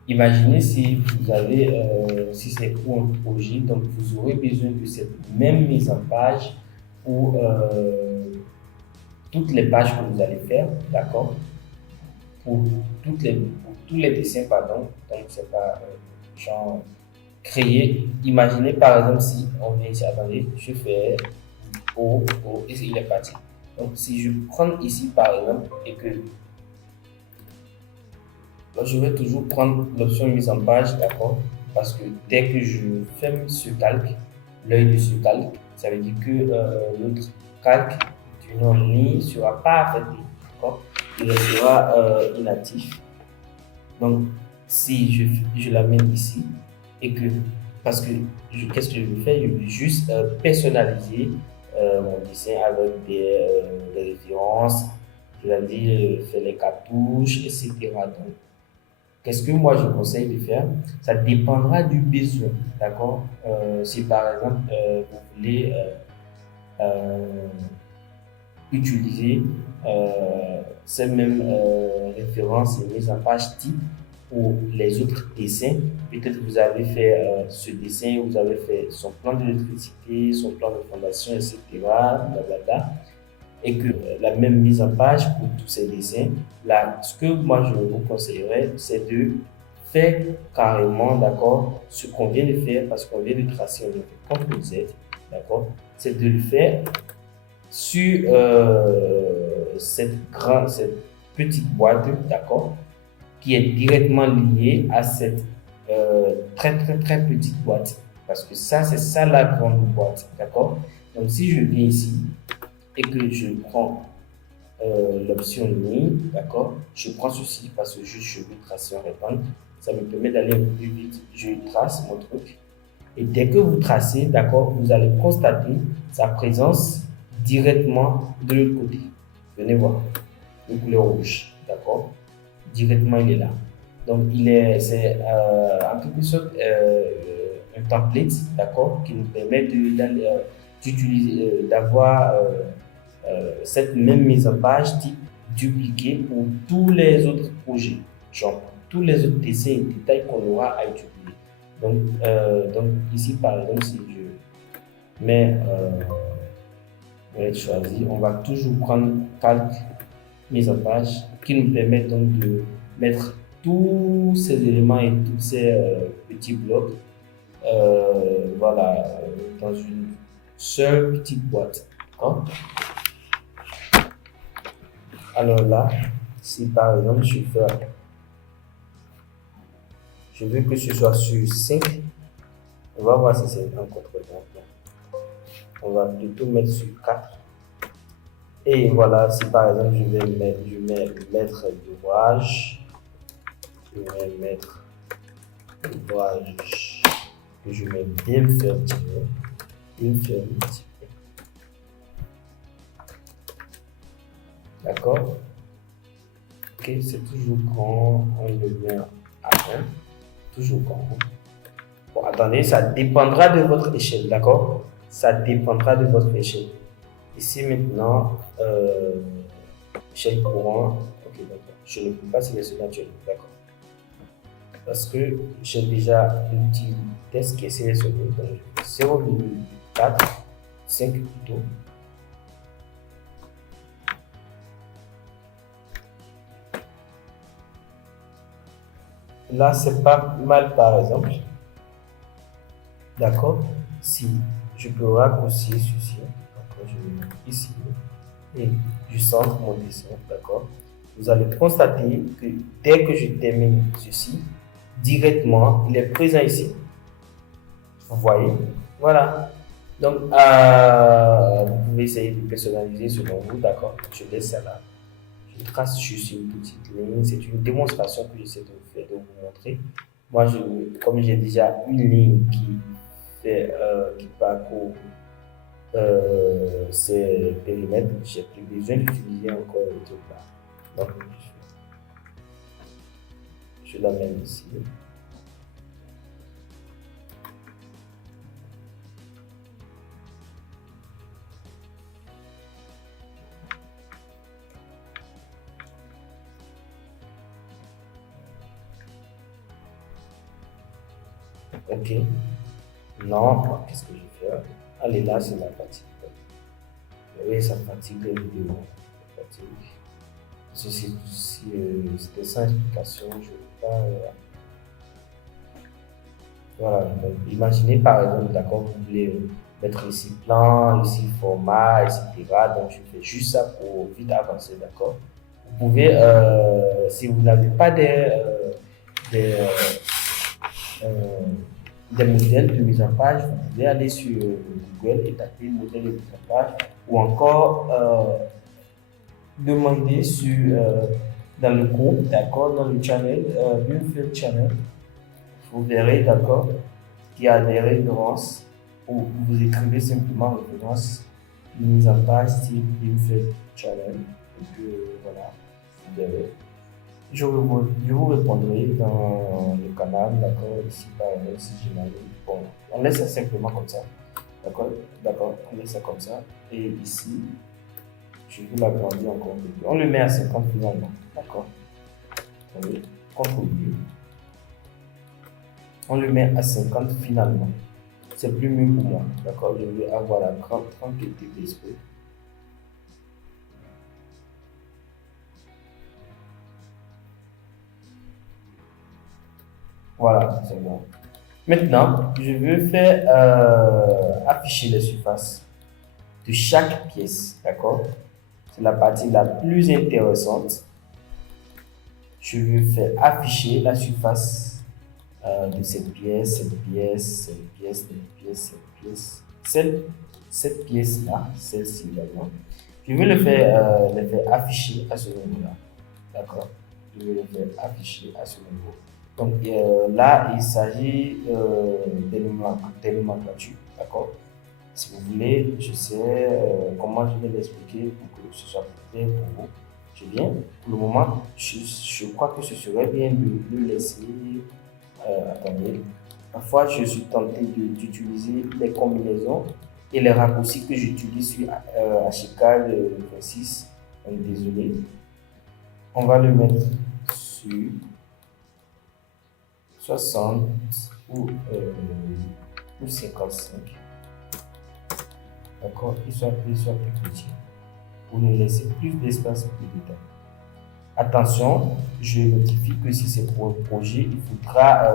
Imaginez si vous avez, si c'est pour un projet, donc vous aurez besoin de cette même mise en page pour toutes les pages que vous allez faire, d'accord, pour, pour tous les dessins, pardon, donc c'est pas genre créer, imaginez par exemple si on vient ici, attendez, je fais et il est parti. Donc si je prends ici par exemple et que je vais toujours prendre l'option mise en page, d'accord, parce que dès que je ferme ce calque, l'œil de ce calque, ça veut dire que l'autre calque du nom ligne ne sera pas affecté, d'accord, il restera inactif. Donc, si je l'amène ici et que, parce que qu'est-ce que je vais faire? Je vais juste personnaliser mon dessin avec des références, je vais dire faire les cartouches, etc. Donc, qu'est-ce que moi je conseille de faire? Ça dépendra du besoin, d'accord? Si par exemple vous voulez euh, utiliser ces mêmes références et mises en page type pour les autres dessins. Peut-être que vous avez fait ce dessin, vous avez fait son plan d'électricité, son plan de fondation, etc. Blablabla, et que la même mise en page pour tous ces dessins. Là, ce que moi je vous conseillerais, c'est de faire carrément, d'accord, ce qu'on vient de faire, parce qu'on vient de tracer, on vient de CTRL Z, d'accord, c'est de le faire sur cette petite boîte, d'accord, qui est directement liée à cette très petite boîte. Parce que ça, c'est ça la grande boîte, d'accord. Donc, si je viens ici et que je prends l'option ligne, d'accord, je prends ceci parce que juste je veux tracer un répondre. Ça me permet d'aller un peu plus vite. Je trace mon truc. Et dès que vous tracez, d'accord, vous allez constater sa présence directement de l'autre côté. Venez voir, le couleur rouge, d'accord? Directement, il est là. Donc, c'est en quelque sorte un template, d'accord, qui nous permet d'utiliser, d'avoir cette même mise en page type dupliquée pour tous les autres projets, genre tous les autres dessins et détails qu'on aura à utiliser. Donc ici, par exemple, si je mets choisi, on va toujours prendre calque mise en page qui nous permet donc de mettre tous ces éléments et tous ces petits blocs voilà, dans une seule petite boîte. Hein? Alors là, si par exemple je veux que ce soit sur 5, on va voir si c'est un contre-exemple. On va plutôt mettre sur 4. Et voilà, si par exemple je mets maître d'ouvrage, je vais mettre d'ouvrage que je mets bien fermé, d'accord? Ok, c'est toujours grand, on le met à 1, toujours grand. Bon, attendez, ça dépendra de votre échelle, d'accord? Ça dépendra de votre échelle. Ici maintenant, échelle courant, ok, d'accord. Je ne peux pas sélectionner actuellement, d'accord. Parce que j'ai déjà une petite test qui est sélectionné, donc 0,4, 5 plutôt. Là, c'est pas mal, par exemple. D'accord? Si je peux raccourcir ceci, d'accord, je vais mettre ici et je centre mon dessin, d'accord? Vous allez constater que dès que je termine ceci, directement, il est présent ici. Vous voyez? Voilà. Donc, vous pouvez essayer de personnaliser selon vous, d'accord? Je laisse ça là. Je trace juste une petite ligne. C'est une démonstration que j'essaie de vous faire, de vous montrer. Moi, comme j'ai déjà une ligne qui parcourt ces périmètres, j'ai plus besoin d'utiliser encore le truc là. Donc, je l'amène ici. Ok. Non, qu'est-ce que je vais faire? Allez, là, c'est la partie. Oui, ça fatigue les vidéos. Ça fatigue. Si c'était sans explication, je ne vais pas. Voilà. Donc, imaginez par exemple, d'accord, vous voulez mettre ici plan, ici format, etc. Donc, je fais juste ça pour vite avancer, d'accord. Vous pouvez, si vous n'avez pas des, euh, des modèles de mise en page, vous pouvez aller sur Google et taper modèle de mise en page ou encore demander dans le groupe, d'accord, dans le channel, Build Channel, vous verrez, d'accord, qu'il y a des références où vous écrivez simplement référence mise en page style Build Channel. Et puis voilà, vous verrez. Je vous répondrai dans le canal, d'accord, ici par exemple, si j'imagine. Bon, on laisse ça simplement comme ça, d'accord, d'accord, on laisse ça comme ça. Et ici, je vais l'agrandir encore un peu plus. On le met à 50 finalement, d'accord. Oui, contrôle. On le met à 50 finalement. C'est plus mieux pour moi, d'accord. Je vais avoir la tranquillité d'esprit. Voilà, c'est bon. Maintenant, je veux faire afficher les surfaces de chaque pièce, d'accord? C'est la partie la plus intéressante. Je veux faire afficher la surface de cette pièce, cette pièce, cette pièce, cette pièce, cette pièce, cette pièce-là, celle-ci également. Je vais le faire afficher à ce niveau-là. D'accord? Je vais le faire afficher à ce niveau. Donc là, il s'agit des nomenclatures. D'accord? Si vous voulez, je sais comment je vais l'expliquer pour que ce soit plus clair pour vous. Je viens. Pour le moment, je crois que ce serait bien de le laisser. Attendez. Parfois, je suis tenté d'utiliser les combinaisons et les raccourcis que j'utilise sur Archicad 26. Donc, désolé. On va le mettre sur 60 ou 55. D'accord? Il soit plus petit. Pour nous laisser plus d'espace plus de temps. Attention, je notifie que si c'est pour un projet, il faudra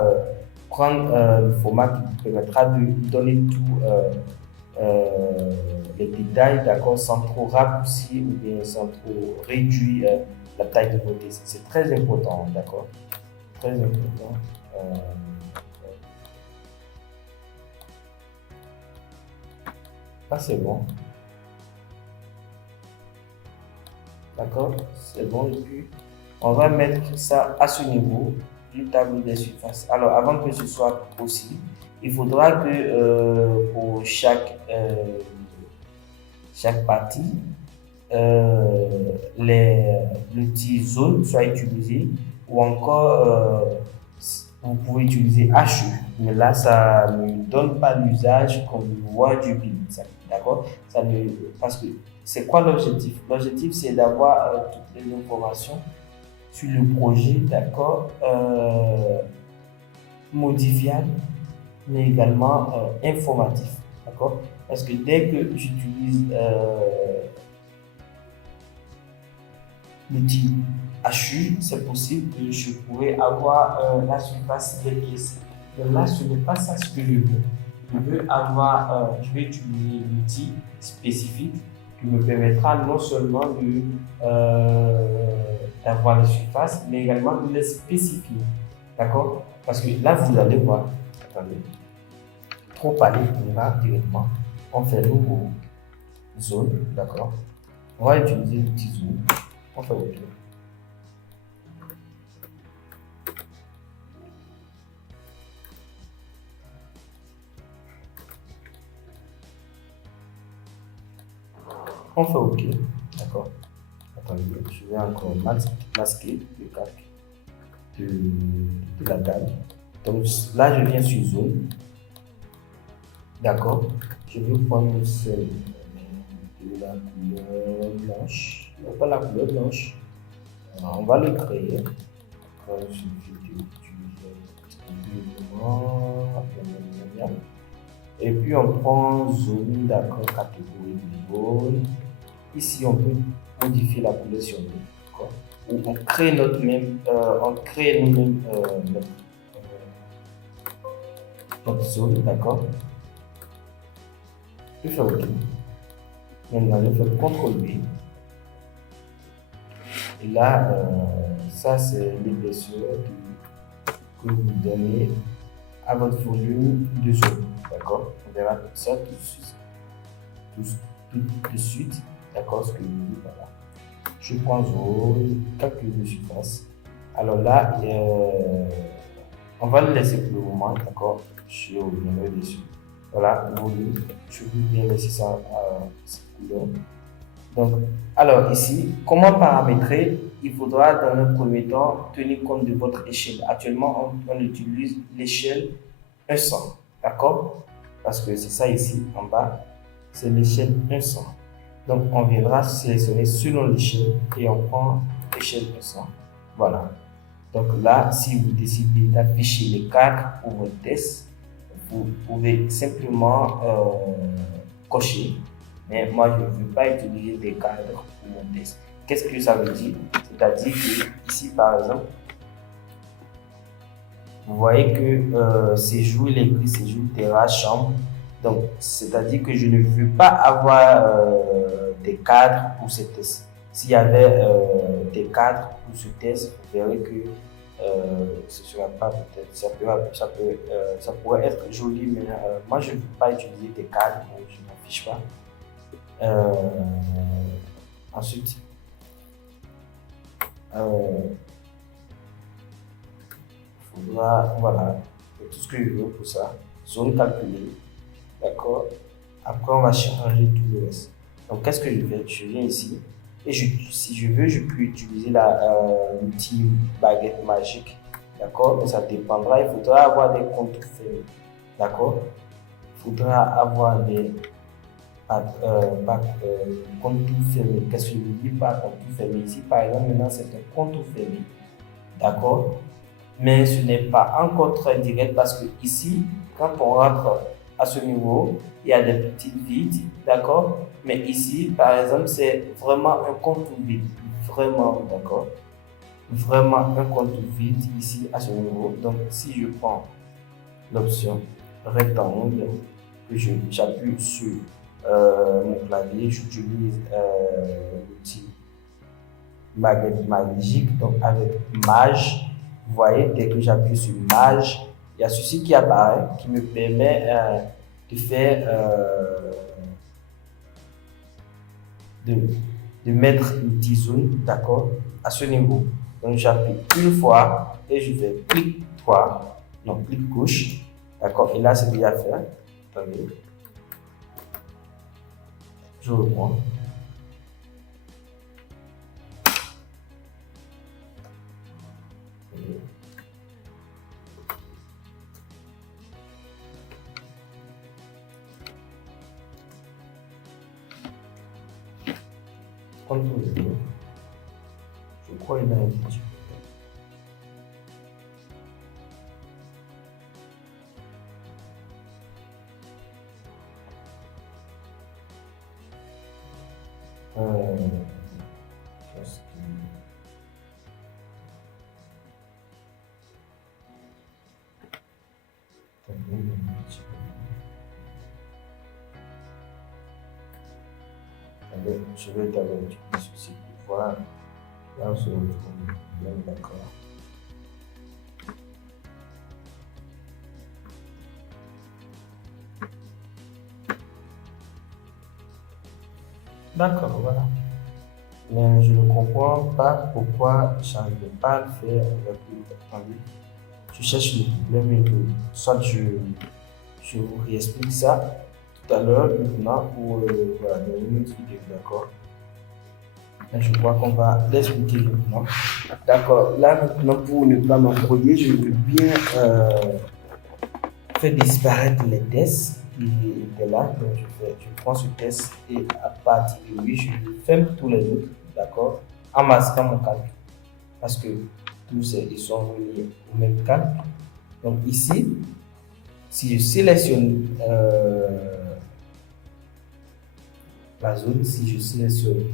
prendre le format qui vous permettra de donner tous les détails, d'accord, sans trop raccourcir ou bien sans trop réduire la taille de votre dessin. C'est très important, d'accord? Très important. Là, c'est bon. D'accord? C'est bon. Et puis, on va mettre ça à ce niveau du tableau des surfaces. Alors, avant que ce soit possible, il faudra que pour chaque partie, l'outil zone soit utilisé ou encore vous pouvez utiliser HU. Mais là, ça ne donne pas l'usage qu'on voit du BIM. D'accord? Parce que c'est quoi l'objectif? L'objectif, c'est d'avoir toutes les informations sur le projet, d'accord, modifiable, mais également informatif, d'accord? Parce que dès que j'utilise l'outil HU, c'est possible que je pourrais avoir la surface des pièces. Mais là, ce n'est pas ça ce que je veux. Je vais utiliser l'outil spécifique qui me permettra non seulement d'avoir les surfaces, mais également de les spécifier. D'accord? Parce que là, vous allez voir, attendez, trop aller, on va directement, on fait nouveau zone, d'accord? On va utiliser l'outil zoom, on fait OK. On fait OK, d'accord? Attendez, je vais encore masquer le calque de la dalle. Donc là, je viens sur zone, d'accord? Je vais prendre celle de la couleur blanche, non pas la couleur blanche. Alors, on va le créer. Il suffit d'utiliser et puis on prend zone, d'accord, catégorie de zone. Ici, on peut modifier la couleur sur nous, d'accord? Ou on crée on crée nous-mêmes notre zone, d'accord? Je fais OK. Maintenant, je fais CTRL B. Et là, ça, c'est l'épaisseur que vous donnez à votre volume de zone, d'accord? On verra tout ça tout de suite, d'accord? Ce que je dis, voilà. Je prends zone, calcul de surface. Alors là, on va le laisser pour le moment, d'accord? Je reviendrai dessus. Voilà, volume. Je veux bien laisser ça à cette couleur. Donc, alors ici, comment paramétrer? Il faudra dans un premier temps tenir compte de votre échelle. Actuellement, on utilise l'échelle 100, d'accord? Parce que c'est ça ici en bas, c'est l'échelle 100. Donc, on viendra sélectionner selon l'échelle et on prend l'échelle 100. Voilà. Donc là, si vous décidez d'afficher les cadres pour votre test, vous pouvez simplement cocher. Mais moi, je ne veux pas utiliser des cadres pour mon test. Qu'est-ce que ça veut dire? C'est-à-dire que ici, par exemple, vous voyez que séjour, il est écrit séjour, terrasse, chambre. Donc, c'est-à-dire que je ne veux pas avoir des cadres pour ce test. S'il y avait des cadres pour ce test, vous verrez que ce ne sera pas peut-être, ça pourrait être joli, mais moi je ne veux pas utiliser des cadres, donc je ne m'affiche pas. Ensuite, voilà, tout ce que je veux pour ça. Zone calculée, d'accord. Après, on va changer tout le reste. Donc, qu'est-ce que je fais? Je viens ici et si je veux, je peux utiliser l'outil baguette magique, d'accord. Mais ça dépendra. Il faudra avoir des contours fermés, d'accord. Il faudra avoir des contours fermés. Qu'est-ce que je veux dire par contour fermé? Ici, par exemple, maintenant, c'est un contour fermé, d'accord. Mais ce n'est pas encore très direct parce que ici, quand on rentre à ce niveau, il y a des petites vides, d'accord? Mais ici, par exemple, c'est vraiment un contour vide, vraiment, d'accord? Vraiment un contour vide ici à ce niveau. Donc, si je prends l'option rectangle, que j'appuie sur mon clavier, j'utilise l'outil baguette magique, donc avec Mage. Vous voyez, dès que j'appuie sur Mage, il y a ceci qui apparaît, qui me permet de faire, de mettre l'outil zoom, d'accord, à ce niveau. Donc j'appuie une fois et je fais clic droit, non, clic gauche, d'accord, et là c'est déjà fait. Attendez, je reprends. Contrôle. Je crois qu'il y a un petit je vais d'abord utiliser ceci pour voir. Là, on se retrouve bien, d'accord. D'accord, voilà. Mais je ne comprends pas pourquoi je n'arrive pas à le faire avec le. Attendez, je cherche le problème et soit je vous réexplique ça tout à l'heure, maintenant, ou voilà, dans une autre vidéo, d'accord? Mais je crois qu'on va l'expliquer maintenant. D'accord, là maintenant, pour ne pas m'embrouiller, je veux bien faire disparaître les tests qui étaient là. Donc, je prends ce test et à partir de lui, je ferme tous les autres, d'accord, en masquant mon calque. Parce que tous ils sont reliés au même calque. Donc ici, si je sélectionne la zone, si je sélectionne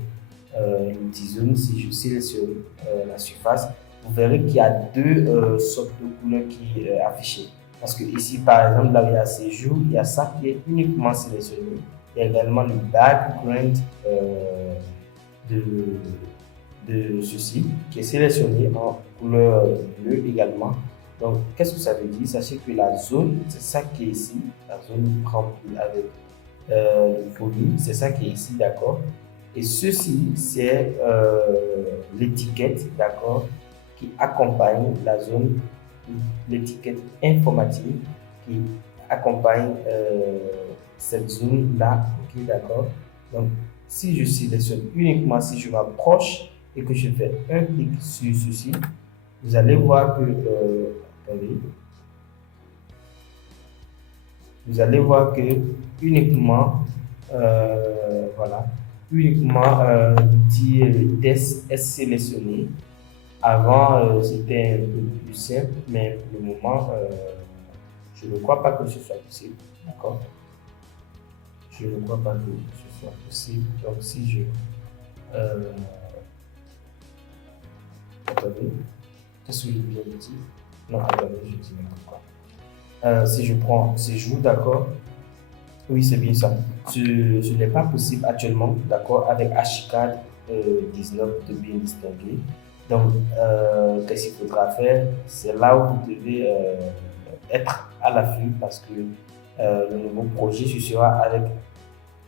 l'outil-zone, si je sélectionne la surface, vous verrez qu'il y a deux sortes de couleurs qui sont affichées. Parce que ici, par exemple, là où il y a séjour, il y a ça qui est uniquement sélectionné. Il y a également le background de ceci qui est sélectionné en couleur bleue également. Donc, qu'est-ce que ça veut dire? Sachez que la zone, c'est ça qui est ici, la zone remplie avec le volume, c'est ça qui est ici, d'accord? Et ceci, c'est l'étiquette, d'accord, qui accompagne la zone, l'étiquette informatique qui accompagne cette zone-là, ok, d'accord? Donc, si je sélectionne uniquement, si je m'approche et que je fais un clic sur ceci, vous allez voir que, attendez, vous allez voir que uniquement, voilà, uniquement l'outil test est sélectionné. Avant, c'était un peu plus simple, mais pour le moment, je ne crois pas que ce soit possible. D'accord? Je ne crois pas que ce soit possible. Donc, si je. Attendez, qu'est-ce que je viens de dire? Non, attendez, je dis n'importe quoi. Si je prends séjour, d'accord? Oui, c'est bien ça. Ce n'est pas possible actuellement, d'accord, avec HCAD 19 de bien distinguer. Donc, qu'est-ce qu'il faudra faire? C'est là où vous devez être à l'affût parce que le nouveau projet, ce sera avec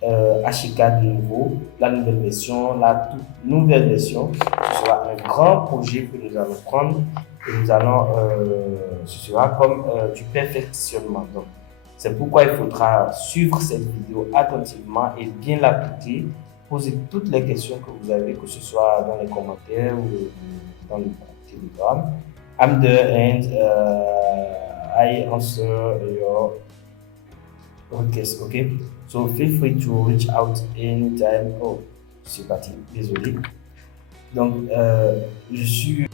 HCAD nouveau, la nouvelle version, la toute nouvelle version. Ce sera un grand projet que nous allons prendre et nous allons, ce sera comme du perfectionnement. Donc, c'est pourquoi il faudra suivre cette vidéo attentivement et bien l'appliquer. Poser toutes les questions que vous avez, que ce soit dans les commentaires ou dans le groupe Telegram. I'm there and I answer your request, ok? So feel free to reach out anytime. Oh, c'est parti, désolé. Donc, je suis